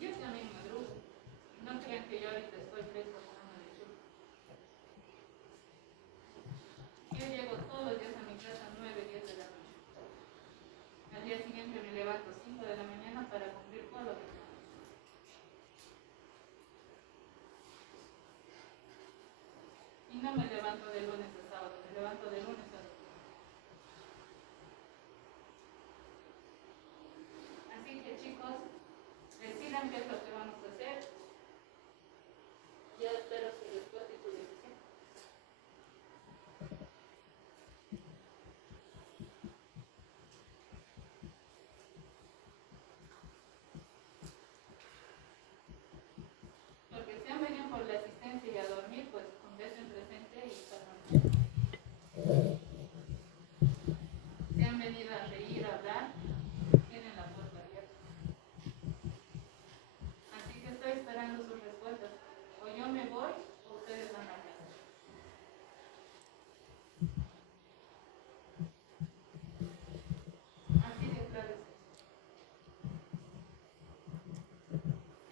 Yo también madrugo. No crean que yo ahorita estoy fresco con una lechuga. Yo llego todos los días a mi casa a 9, 10 de la noche. Al día siguiente me levanto 5 de la mañana para cumplir todo lo que tengo. Y no me levanto de lunes a sábado, me levanto de lunes a domingo. Así que chicos, decidan qué es lo que vamos a hacer. Yo espero su respuesta y su decisión. Porque si han venido por la asistencia y a dormir, pues contesten presente y salgan. Si han venido a reír, a hablar, tienen la puerta abierta. Así que estoy esperando sus respuestas. O yo me voy o ustedes van a casa. Así de claro es eso.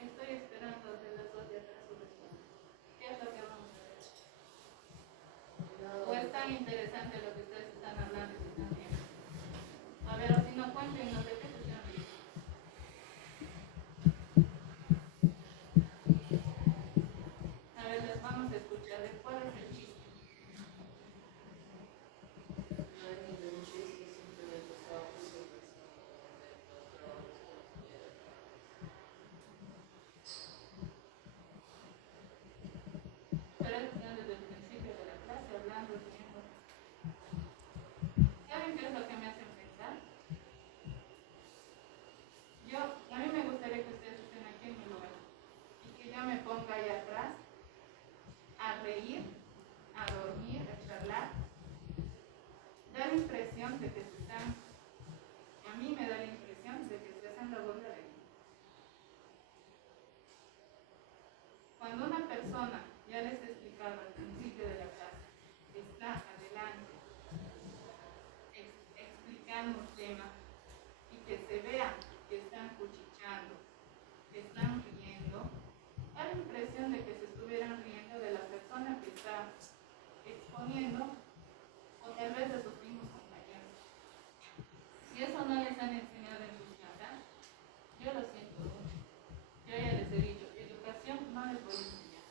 Estoy esperando de las dos de atrás su respuesta. ¿Qué es lo que vamos a hacer? ¿O es tan interesante lo que ustedes están hablando y se están viendo? A ver, o si no cuenten, no sé qué se están viendo. A ver, les vamos a escuchar. ¿Cuál es el chiste? No hay ningún chiste, simplemente estaba pensando en los trabajos que nos dieron. Pero él está desde el principio de la clase hablando, riendo. ¿Saben qué es lo que me hacen pensar? A mí me gustaría que ustedes estén aquí en mi lugar y que yo me ponga ahí atrás a reír, a dormir, a charlar. Da la impresión de que se están, a mí me da la impresión de que se hacen la burla de mí. Cuando una persona, ya les he explicado al principio de la clase, está adelante explicando un tema y que se vea que están cuchicheando, que están riendo, da la impresión de que se estuvieran riendo de la persona que está exponiendo o tal vez de sus mismos compañeros. Si eso no les han enseñado en sus casas, yo lo siento mucho. Yo ya les he dicho, educación no les voy a enseñar.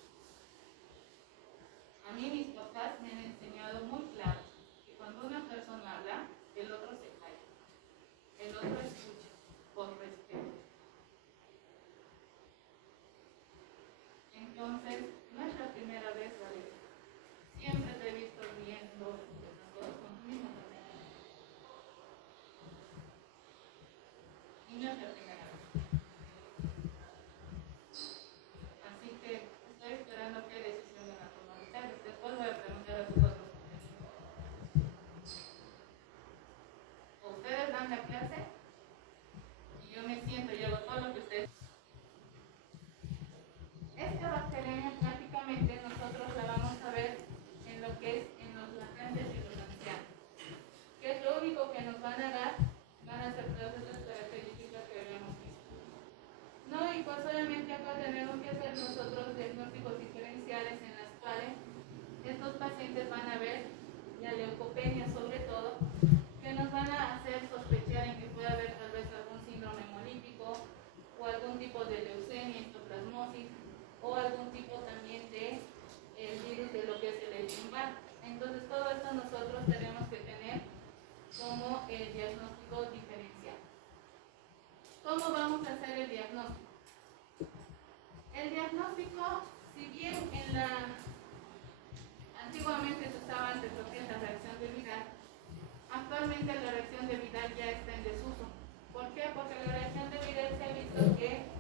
A mí mis papás me han enseñado muy claro que cuando una persona habla, el otro se calla, el otro escucha, por respeto. Entonces, no es la primera vez, Valeria. Siempre te he visto riendo, con mis pues obviamente acá tenemos que hacer nosotros diagnósticos diferenciales en las cuales estos pacientes van a ver la leucopenia sobre todo, que nos van a hacer sospechar en que puede haber tal vez algún síndrome hemolítico o algún tipo de leucemia, histoplasmosis o algún tipo también de virus de lo que es el Epstein-Barr. Entonces todo esto nosotros tenemos que tener como el diagnóstico diferencial. ¿Cómo vamos a hacer el diagnóstico? El diagnóstico, si bien antiguamente se usaba antes lo que es la reacción de Vidal, actualmente la reacción de Vidal ya está en desuso. ¿Por qué? Porque la reacción de Vidal se ha visto que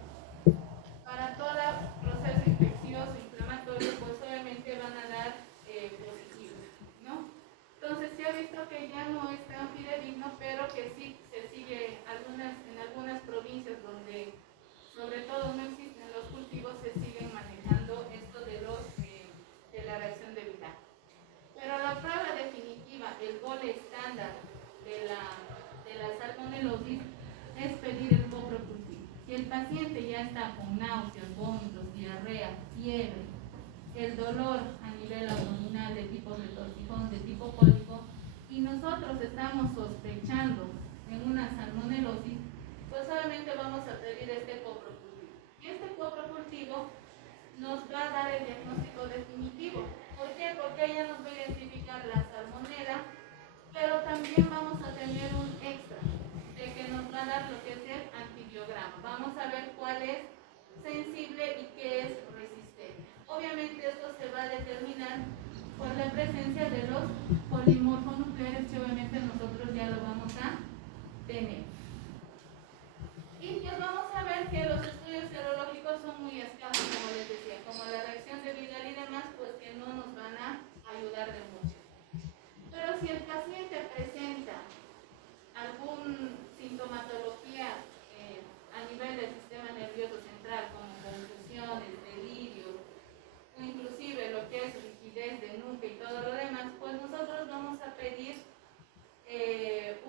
para todo proceso infeccioso, inflamatorio, pues obviamente van a dar positivos, ¿no? Entonces se ha visto que ya no es tan fidedigno, pero que sí se sigue en algunas provincias donde sobre todo no existen los cultivos, se siguen manejando esto de la reacción de Vidal. Pero la prueba definitiva, el gol estándar de la salmonelosis es pedir el coprocultivo. Si el paciente ya está con náuseas, vómitos, diarrea, fiebre, el dolor a nivel abdominal de tipo retorcijón, de tipo cólico, y nosotros estamos sospechando en una salmonelosis, pues solamente vamos a pedir este coprocultivo. Y este coprocultivo nos va a dar el diagnóstico definitivo. ¿Por qué? Porque ella nos va a identificar la salmonela, pero también vamos a tener un extra de que nos va a dar lo que es el antibiograma. Vamos a ver cuál es sensible y qué es resistente. Obviamente esto se va a determinar por la presencia de los polimorfonucleares, que obviamente nosotros ya lo vamos a tener. Y pues vamos a ver que los estudios serológicos son muy escasos, como les decía, como la reacción de Vidal y demás, pues que no nos van a ayudar de mucho. Pero si el paciente presenta algún sintomatología a nivel del sistema nervioso central, como confusiones, delirios, o inclusive lo que es rigidez de nuca y todo lo demás, pues nosotros vamos a pedir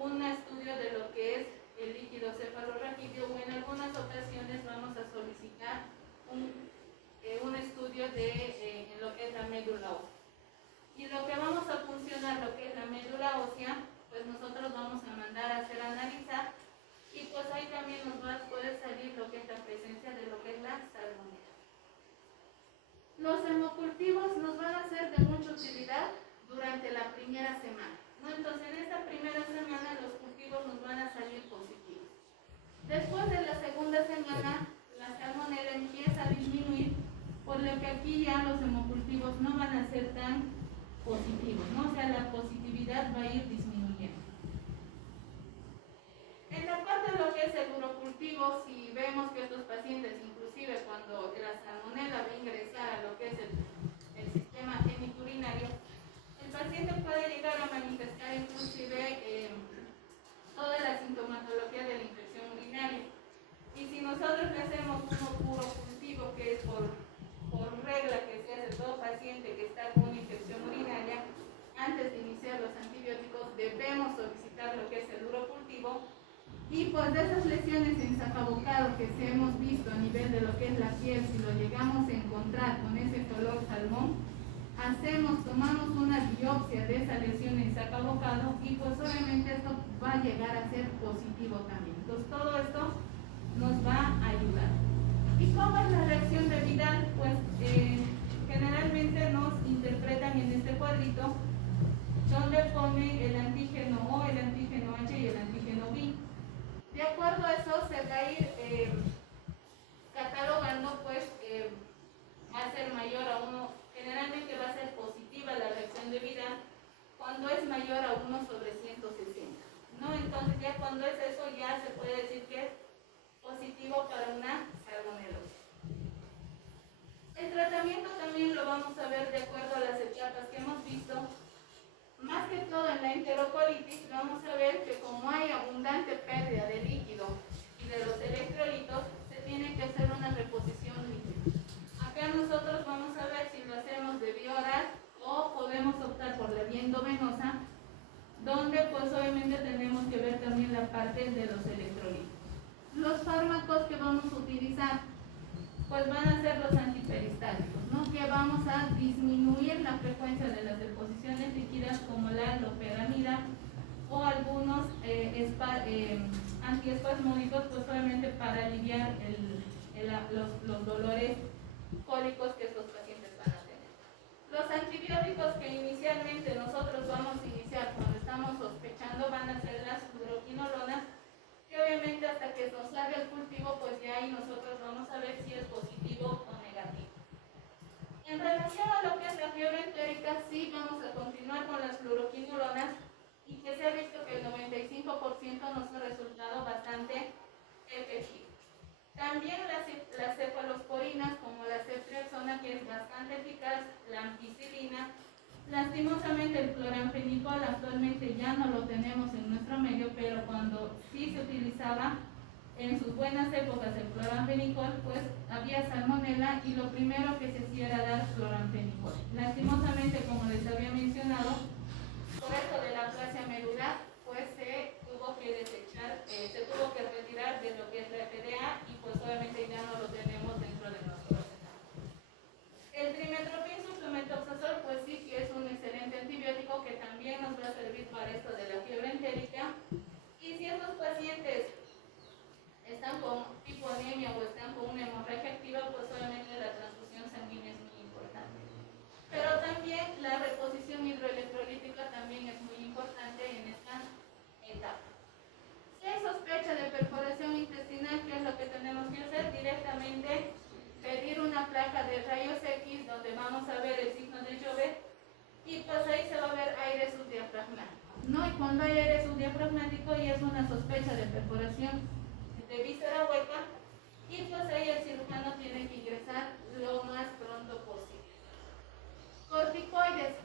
un estudio de lo que es el líquido cefalorraquídeo, o en algunas ocasiones vamos a solicitar un estudio en lo que es la médula ósea. Y lo que vamos a funcionar, lo que es la médula ósea, pues nosotros vamos a mandar a hacer analizar, y pues ahí también nos va a poder salir lo que es la presencia de lo que es la salmonela. Los hemocultivos nos van a ser de mucha utilidad durante la primera semana, ¿no? Entonces en esta primera semana los cultivos nos van a salir positivos. Después de la segunda semana la salmonela empieza a disminuir, por lo que aquí ya los hemocultivos no van a ser tan positivos, ¿no? O sea, la positividad va a ir disminuyendo. En la parte de lo que es el urocultivo, si vemos que estos pacientes, inclusive cuando la salmonela va a ingresar a lo que es el sistema hemiturinario, el paciente puede llegar a manifestar inclusive toda la sintomatología de la infección urinaria. Y si nosotros le hacemos un puro cultivo, que es por regla que se hace todo paciente que está con una infección urinaria, antes de iniciar los antibióticos debemos solicitar lo que es el urocultivo. Y pues de esas lesiones en sacabocado que se hemos visto a nivel de lo que es la piel, si lo llegamos a encontrar con ese color salmón, tomamos una biopsia de esa lesión en sacabocado, y pues obviamente esto va a llegar a ser positivo también. Entonces todo esto nos va a ayudar. ¿Y cómo es la reacción de Vidal? Pues generalmente nos interpretan en este cuadrito donde pone el antígeno O, el antígeno H y el antígeno B. De acuerdo a eso se va a ir catalogando, pues va a ser mayor a 1, generalmente va a ser positiva la reacción de Vidal cuando es mayor a 1 sobre 160, ¿no? Entonces ya cuando es eso ya se puede decir que es positivo para una salmonelosis. El tratamiento también lo vamos a ver de acuerdo a las etapas que hemos visto. Más que todo en la enterocolitis vamos a ver que como hay abundante pérdida de líquido y de los electrolitos, antiespasmódicos, pues obviamente para aliviar los dolores cólicos que estos pacientes van a tener. Los antibióticos que inicialmente nosotros vamos a iniciar cuando estamos sospechando van a ser las fluoroquinolonas, que obviamente hasta que nos salga el cultivo, pues ya ahí nosotros vamos a ver si es positivo o negativo. En relación a lo que es la fiebre entérica, sí vamos a continuar con las fluoroquinolonas y que se ha visto que el 95% nos ha resultado bastante efectivo. También las cefalosporinas, como la ceftriaxona, que es bastante eficaz, la ampicilina. Lastimosamente el cloranfenicol actualmente ya no lo tenemos en nuestro medio, pero cuando sí se utilizaba en sus buenas épocas el cloranfenicol, pues había salmonela y lo primero que se hacía era dar cloranfenicol. Lastimosamente, como les había mencionado, por esto de la aplasia medular, pues se tuvo que desechar, se tuvo que retirar de lo que es la FDA y pues obviamente ya no lo tenemos dentro de nuestro arsenal. El trimestoprim suplemetoxazol, pues sí que es un excelente antibiótico que también nos va a servir para esto de la fiebre entérica. Y si estos pacientes están con tipo anemia o están con una hemorragia activa, pues obviamente la transfusión sanguínea es muy importante. Pero también la reposición hidroelectrolítica también es muy importante en esta etapa. Si hay sospecha de perforación intestinal, ¿qué es lo que tenemos que hacer? Directamente pedir una placa de rayos X donde vamos a ver el signo de Joubert y pues ahí se va a ver aire subdiafragmático, ¿no? Y cuando hay aire subdiafragmático y es una sospecha de perforación de víscera hueca y pues ahí el cirujano tiene que ingresar lo más pronto posible. Corticoides.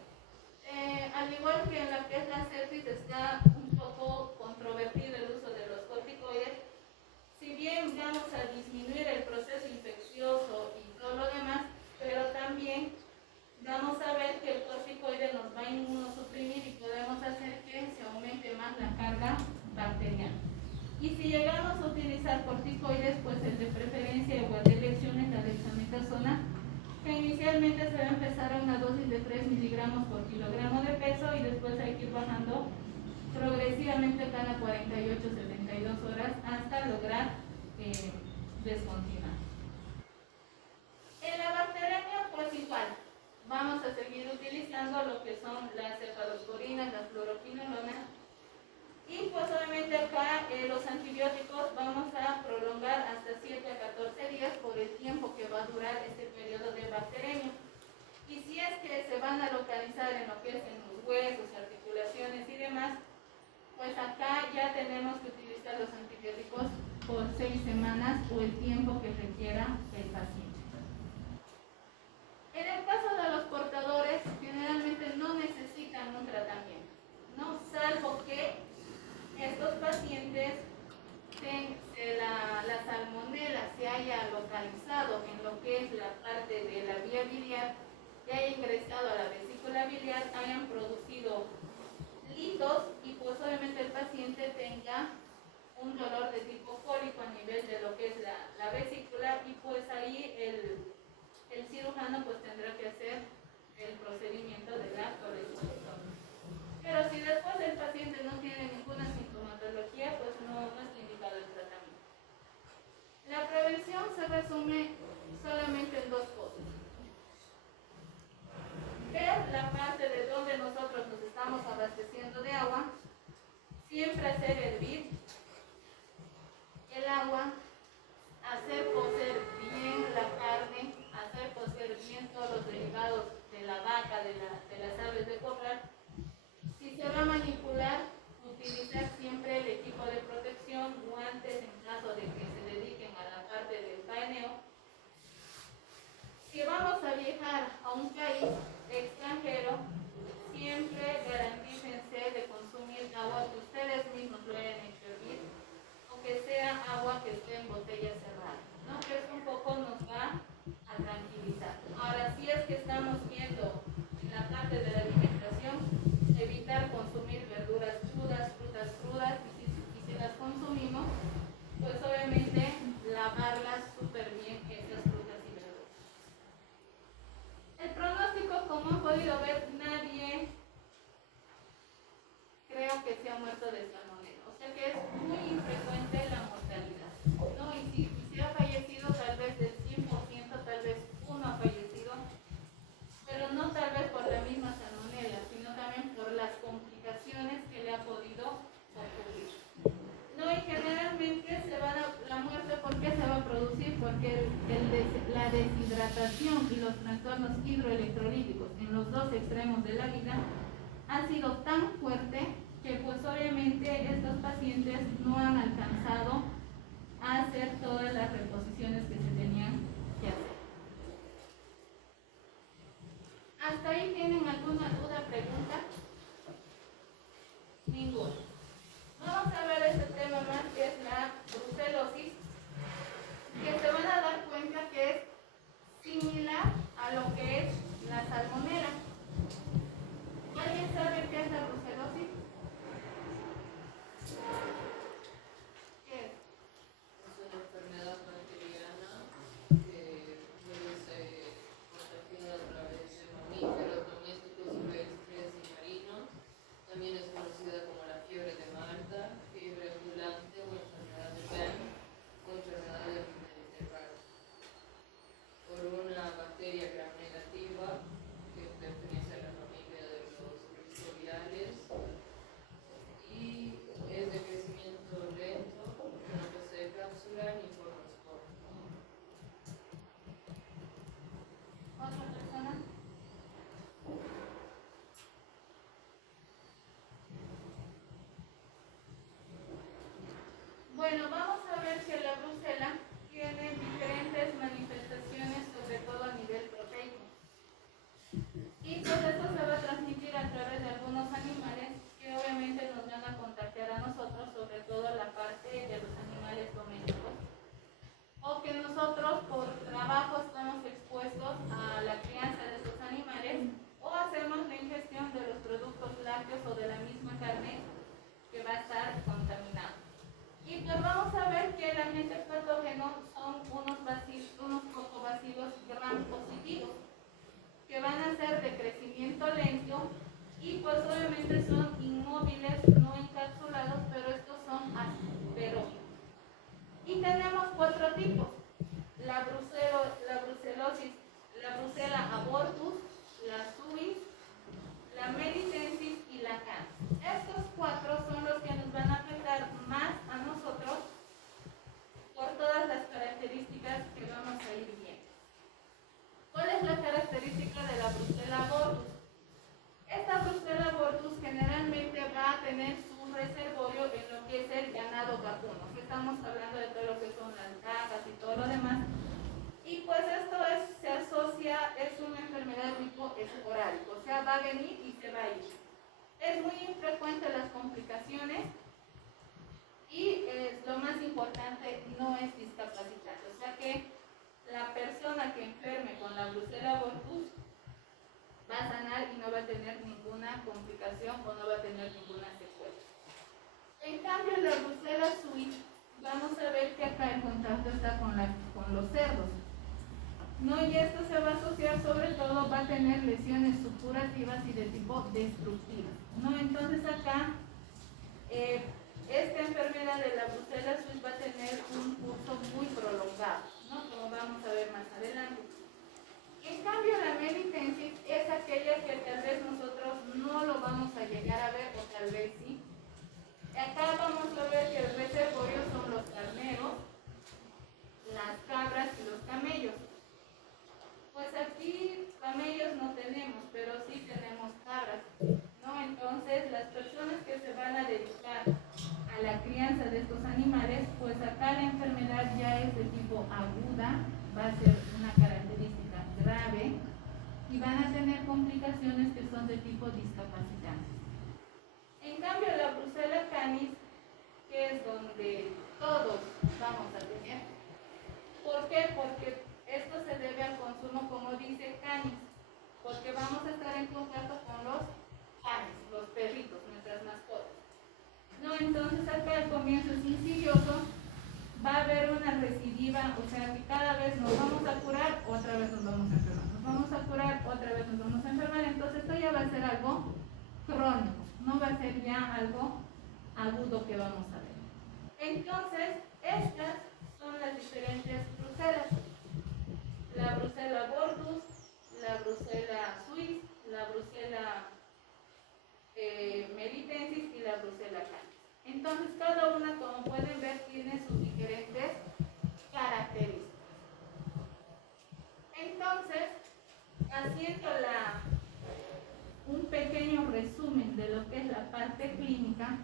Al igual que en la que es la sepsis está un poco controvertido el uso de los corticoides. Si bien vamos a disminuir el proceso infeccioso y todo lo demás, pero también vamos a ver que el corticoide nos va a inmunosuprimir y podemos hacer que se aumente más la carga bacteriana. Y si llegamos a utilizar corticoides, pues el de preferencia igual de elección es la dexametasona, que inicialmente se va a empezar a una dosis de 3 miligramos por kilogramo de peso y después hay que ir bajando progresivamente cada 48-72 horas hasta lograr descontinuar. En la bacteremia, pues igual, vamos a seguir utilizando lo que son las cefalosporinas, las fluoroquinolonas y pues obviamente acá los antibióticos vamos a prolongar hasta 7 a 14 días por el tiempo que va a durar este periodo de bacteremia. Y si es que se van a localizar en lo que es en los huesos, articulaciones y demás, pues acá ya tenemos que utilizar los antibióticos por 6 semanas o el tiempo que requiera el paciente. En el caso de los portadores, generalmente no necesitan un tratamiento, ¿no? Salvo que estos pacientes la salmonela se haya localizado en lo que es la parte de la vía biliar y haya ingresado a la vesícula biliar, hayan producido litos y pues obviamente el paciente tenga un dolor de tipo cólico a nivel de lo que es la vesícula y pues ahí el cirujano pues tendrá que hacer el procedimiento de la colectotomía. Pero si después el paciente no tiene ninguna sintomatología, pues no está indicado el tratamiento. La prevención se resume solamente en dos cosas. Ver la parte de donde nosotros nos estamos abasteciendo de agua, siempre hacer hervir el agua, hacer cocer bien la carne, hacer cocer bien todos los derivados de la vaca, de las aves de corral. Si se va a manipular, utilizar siempre el equipo de protección, guantes en caso de que se dediquen a la parte del faeneo. Si vamos a viajar a un país extranjero, siempre garantícense de consumir agua que ustedes mismos lo hayan hecho hervir, o que sea agua que esté en botella cerrada, ¿no? Que eso un poco nos va a tranquilizar. Ahora, si es que estamos viendo en la parte de la alimentación, evitar consumir verduras crudas, frutas crudas, y si las consumimos, pues obviamente lavarlas súper bien esas frutas y verduras. El pronóstico, como han podido ver, nadie creo que se ha muerto de salmonela, o sea que es muy infrecuente reproducir porque la deshidratación y los trastornos hidroelectrolíticos en los dos extremos de la vida ha sido tan fuerte que pues obviamente estos pacientes no han alcanzado a hacer todas las reposiciones que se tenían que hacer. ¿Hasta ahí tienen alguna duda, pregunta? Ninguna. Vamos a ver este tema más que es la brucelosis, que se van a dar cuenta que es similar a lo que es la salmonela. ¿Alguien sabe qué es la brucelosis? ¿Qué es? Es una enfermedad bacteriana que puede ser contagiada a través de mamíferos domésticos, silvestres y marinos. También es conocida como la fiebre de Malta, fiebre ambulante o enfermedad de Bern o enfermedad del Mediterráneo. Por una bacteria gram negativa que pertenece a la familia de los rizoviales y es de crecimiento lento, no posee cápsula ni forma espora. ¿Otra persona? Bueno, vamos a ver que la brucela tiene diferentes manifestaciones, sobre todo a nivel proteico. Y pues esto se va a transmitir a través de algunos animales que obviamente nos van a contagiar a nosotros, sobre todo la parte de los animales domésticos. O que nosotros por trabajo estamos expuestos a la crianza de estos animales o hacemos la ingestión de los productos lácteos o de la misma carne que va a estar contaminado. Y pues vamos a ver que el agente patógeno son unos protobacilos gram positivos que van a ser de crecimiento lento y pues obviamente son inmóviles, no encapsulados, pero estos son aferógenos. Y tenemos 4 tipos: la brucelosis, la brucela abortus, la suis, la melitensis y la canis. Estos 4 son los que nos van a afectar más a nosotros por todas las características que vamos a ir viendo. ¿Cuál es la característica de la brucela abortus? Esta brucela abortus generalmente va a tener su reservorio en lo que es el ganado vacuno. Estamos hablando de todo lo que son las vacas y todo lo demás. Y pues esto se asocia, es una enfermedad tipo esporádico, o sea, va a venir y se va a ir. Es muy infrecuente las complicaciones y lo más importante, no es discapacitante. O sea que la persona que enferme con la brucela abortus va a sanar y no va a tener ninguna complicación o no va a tener ninguna secuela. En cambio, la brucela suis, vamos a ver que acá el contacto está con los cerdos. No, y esto se va a asociar, sobre todo va a tener lesiones supurativas y de tipo destructivas. ¿No? Entonces acá esta enfermedad de la brucela suis va a tener un curso muy prolongado, ¿no? Como vamos a ver más adelante. En cambio, la melitensis es aquella que tal vez nosotros no lo vamos a llegar a ver, o tal vez sí. Acá vamos a ver que el reservorio son los carneros, las cabras y los camellos. Pues aquí camellos no tenemos, pero sí tenemos cabras, ¿no? Entonces, las personas que se van a dedicar a la crianza de estos animales, pues acá la enfermedad ya es de tipo aguda, va a ser una característica grave y van a tener complicaciones que son de tipo discapacitantes. En cambio, la brucela canis, que es donde todos vamos a tener. ¿Por qué? Porque esto se debe al consumo, como dice canis, porque vamos a estar en contacto con los canis, los perritos, nuestras mascotas. No, entonces acá el comienzo es insidioso, va a haber una recidiva, o sea que cada vez nos vamos a curar, otra vez nos vamos a enfermar, nos vamos a curar, otra vez nos vamos a enfermar, entonces esto ya va a ser algo crónico, no va a ser ya algo agudo que vamos a ver. Entonces, estas son las diferentes brucelas: la brucela abortus, la brucela suis, la brucela melitensis y la brucela canis. Entonces, cada una, como pueden ver, tiene sus diferentes características. haciendo un pequeño resumen de lo que es la parte clínica,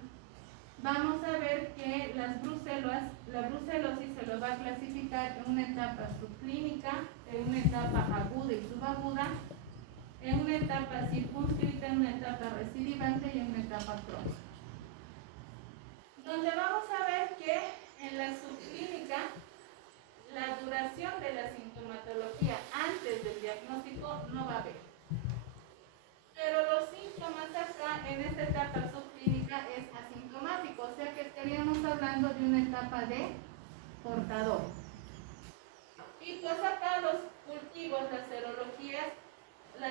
vamos a ver que la brucelosis se lo va a clasificar en una etapa subclínica, en una etapa aguda y subaguda, en una etapa circunscrita, en una etapa recidivante y en una etapa crónica. Donde vamos a ver que en la subclínica la duración de la sintomatología antes del diagnóstico no va a haber. Pero los síntomas acá en esta etapa subclínica es asintomático, o sea que estaríamos hablando de una etapa de portador. Y pues acá los cultivos, la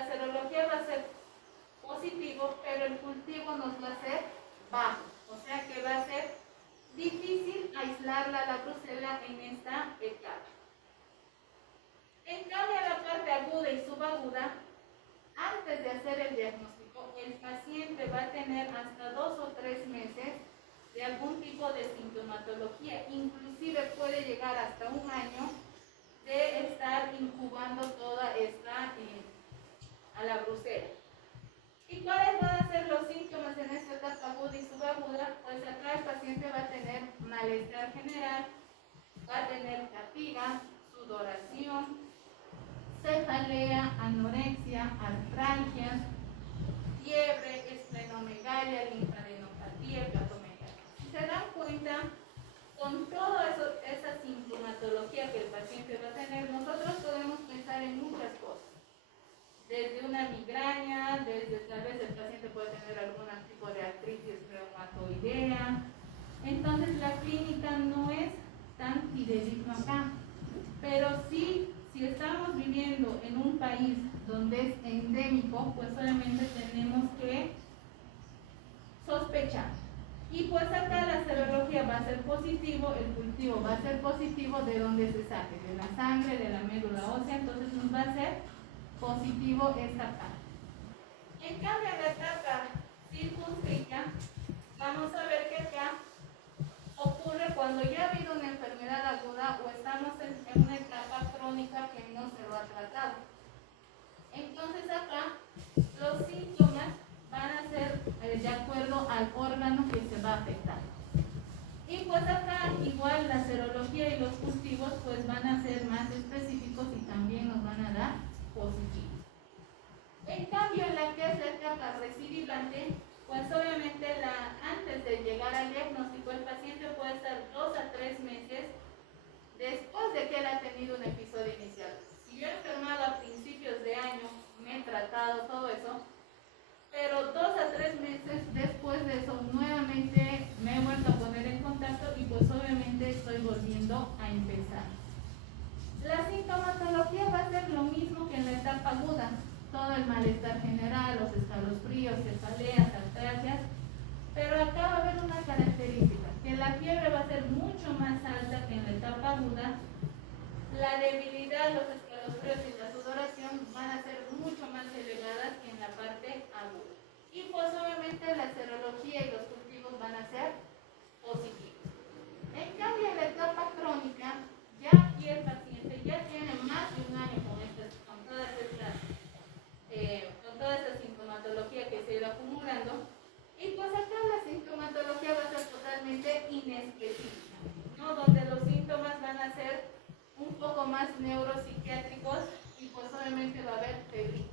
serología va a ser positivo, pero el cultivo nos va a ser bajo, o sea que va a ser difícil aislarla la brucela en esta etapa. En cambio, en la parte aguda y subaguda, antes de hacer el diagnóstico, el paciente va a tener hasta 2 o 3 meses de algún tipo de sintomatología, inclusive puede llegar hasta 1 año de estar incubando toda esta a la brucela. ¿Y cuáles van a ser los síntomas en esta etapa aguda y subaguda? Pues acá el paciente va a tener malestar general, va a tener fatiga, sudoración, cefalea, anorexia, artralgias, fiebre, esplenomegalia, linfadenopatía, hepatomegalia. Si se dan cuenta, con toda esa sintomatología que el paciente va a tener, nosotros podemos pensar en muchas cosas. Desde una migraña, desde tal vez el paciente puede tener algún tipo de artritis reumatoidea. Entonces la clínica no es tan fidedigno acá, pero sí, si estamos viviendo en un país donde es endémico, pues solamente tenemos que sospechar. Y pues acá la serología va a ser positivo, el cultivo va a ser positivo de donde se saque, de la sangre, de la médula ósea, entonces nos va a ser positivo esta parte. En cambio, en la etapa circunscrita, vamos a ver que acá ocurre cuando ya ha habido una enfermedad aguda o estamos en una etapa crónica que no se lo ha tratado. Entonces acá los síntomas van a ser de acuerdo al órgano que se va a afectar. Y pues acá igual la serología y los cultivos pues van a ser más específicos y también nos van a dar positivo. En cambio, en la que es la etapa recidivante, pues obviamente antes de llegar al diagnóstico, el paciente puede estar 2 a 3 meses después de que él ha tenido un episodio inicial. Si yo he enfermado a principios de año, me he tratado todo eso, pero 2 a 3 meses después de eso, nuevamente me he vuelto a poner en contacto y pues obviamente estoy volviendo a empezar. La sintomatología va a ser lo mismo que en la etapa aguda, todo el malestar general, los escalofríos, cefaleas, artralgias, pero acá va a haber una característica, que la fiebre va a ser mucho más alta que en la etapa aguda, la debilidad, los escalofríos y la sudoración van a ser mucho más elevadas que en la parte aguda. Y pues obviamente la serología y los cultivos van a ser positivos. En cambio, en la etapa crónica, ya aquí el paciente ya tiene más de 1 año con toda esta sintomatología que se ha ido acumulando, y pues acá la sintomatología va a ser totalmente inespecífica, ¿no? Donde los síntomas van a ser un poco más neuropsiquiátricos y pues obviamente va a haber febril.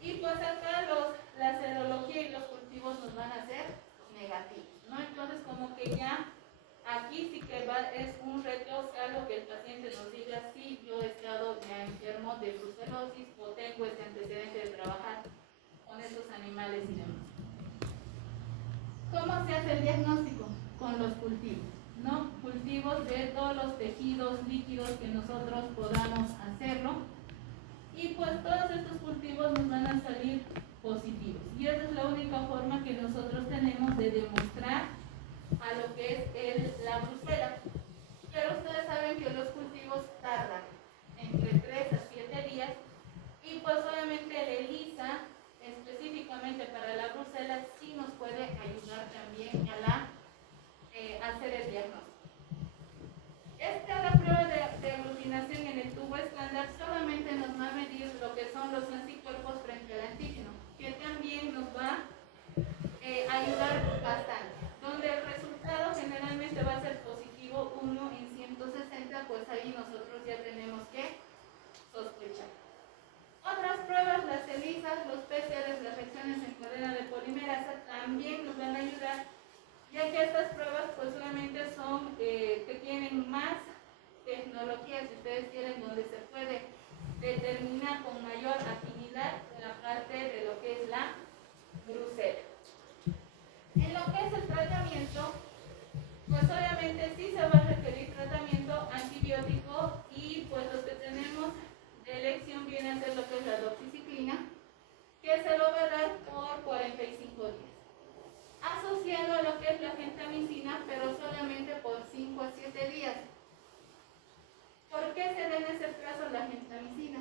Y pues acá la serología y los cultivos nos van a ser negativos, ¿no? Entonces como que ya aquí sí que es un reto, sea lo que el paciente nos diga, sí, yo he estado ya enfermo de brucelosis o tengo este antecedente de trabajar con estos animales y demás. ¿Cómo se hace el diagnóstico? Con los cultivos, ¿no? Cultivos de todos los tejidos líquidos que nosotros podamos hacerlo. Y pues todos estos cultivos nos van a salir positivos. Y esa es la única forma que nosotros tenemos de demostrar a lo que es la brucela. Pero ustedes saben que los cultivos tardan entre 3 a 7 días y pues obviamente el ELISA específicamente para la brucela sí nos puede ayudar también a hacer el diagnóstico. La prueba de aglutinación en el tubo estándar solamente nos va a medir lo que son los nosotros ya tenemos que sospechar. Otras pruebas, las ELISA, los PCRs, las reacciones en cadena de polimerasa, también nos van a ayudar, ya que estas pruebas pues solamente son que tienen más tecnología, si ustedes quieren, donde se puede determinar con mayor afinidad la parte de lo que es la brucela. En lo que es el tratamiento, pues obviamente sí se va a requerir tratamiento antibiótico y pues los que tenemos de elección viene a ser lo que es la doxiciclina, que se lo va a dar por 45 días. Asociado a lo que es la gentamicina, pero solamente por 5 a 7 días. ¿Por qué se da en ese caso la gentamicina?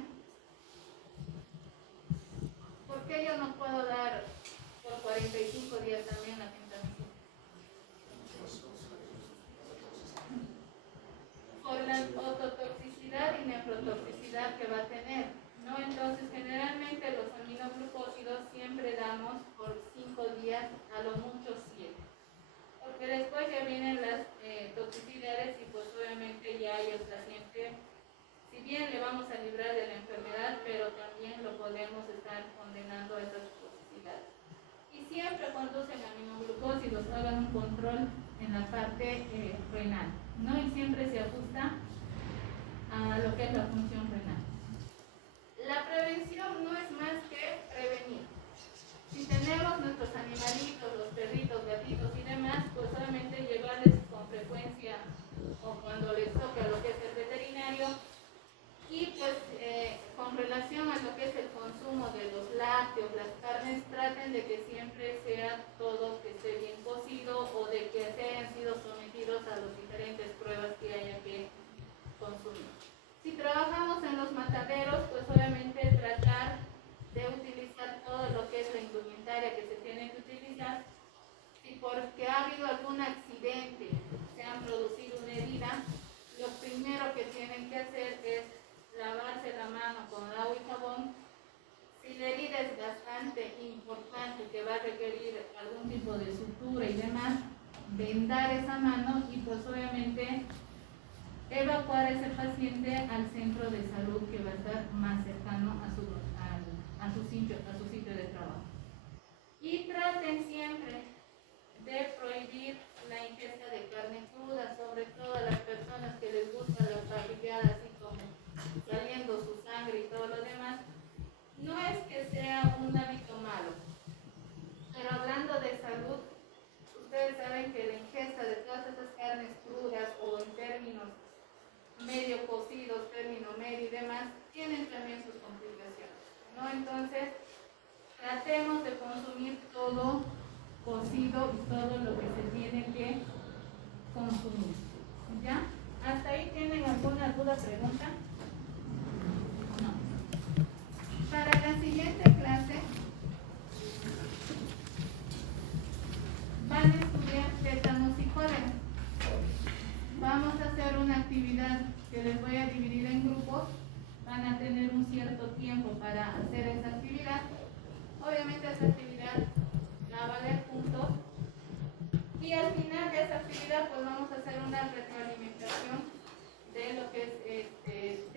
¿Por qué yo no puedo dar por 45 días también la gentamicina? Por la ototoxicidad y nefrotoxicidad que va a tener, ¿no? Entonces, generalmente los aminoglucósidos siempre damos por 5 días, a lo mucho 7. Porque después ya vienen las toxicidades y pues obviamente ya el paciente, si bien le vamos a librar de la enfermedad, pero también lo podemos estar condenando a esas toxicidades. Y siempre cuando usen aminoglucósidos hagan un control en la parte renal, ¿no? Y siempre se ajusta a lo que es la función renal. La prevención no es más que prevenir. Si tenemos nuestros animalitos, los perritos, gatitos y demás, pues solamente llevarles con frecuencia o cuando les toque lo que es el veterinario. Y pues con relación a lo que es el consumo de los lácteos, las carnes, traten de que siempre sea todo que esté bien cocido o de que se hayan sido sometidos a las diferentes pruebas que haya que consumir. Si trabajamos en los mataderos, pues obviamente tratar de utilizar todo lo que es la indumentaria que se tiene que utilizar. Si porque ha habido algún accidente, se han producido una herida, lo primero que tienen que hacer es lavarse la mano con agua y jabón. Si la herida es bastante importante, que va a requerir algún tipo de sutura y demás, vendar esa mano y pues obviamente evacuar a ese paciente al centro de salud que va a estar más cercano a su sitio de trabajo. Y traten siempre de prohibir la ingesta de carne cruda, sobre todo a las personas que les gusta la parrillada, así como saliendo su sangre y todo lo demás. No es que sea un hábito malo, pero hablando de salud, ustedes saben que la ingesta de todas esas carnes crudas o en términos medio cocidos, término medio y demás, tienen también sus complicaciones, ¿no? Entonces, tratemos de consumir todo cocido y todo lo que se tiene que consumir, ¿ya? ¿Hasta ahí tienen alguna duda, pregunta? No. Para la siguiente clase van a estudiar tétanos y cólera. Vamos a hacer una actividad que les voy a dividir en grupos. Van a tener un cierto tiempo para hacer esa actividad. Obviamente esa actividad la va a leer juntos. Y al final de esa actividad pues vamos a hacer una retroalimentación de lo que es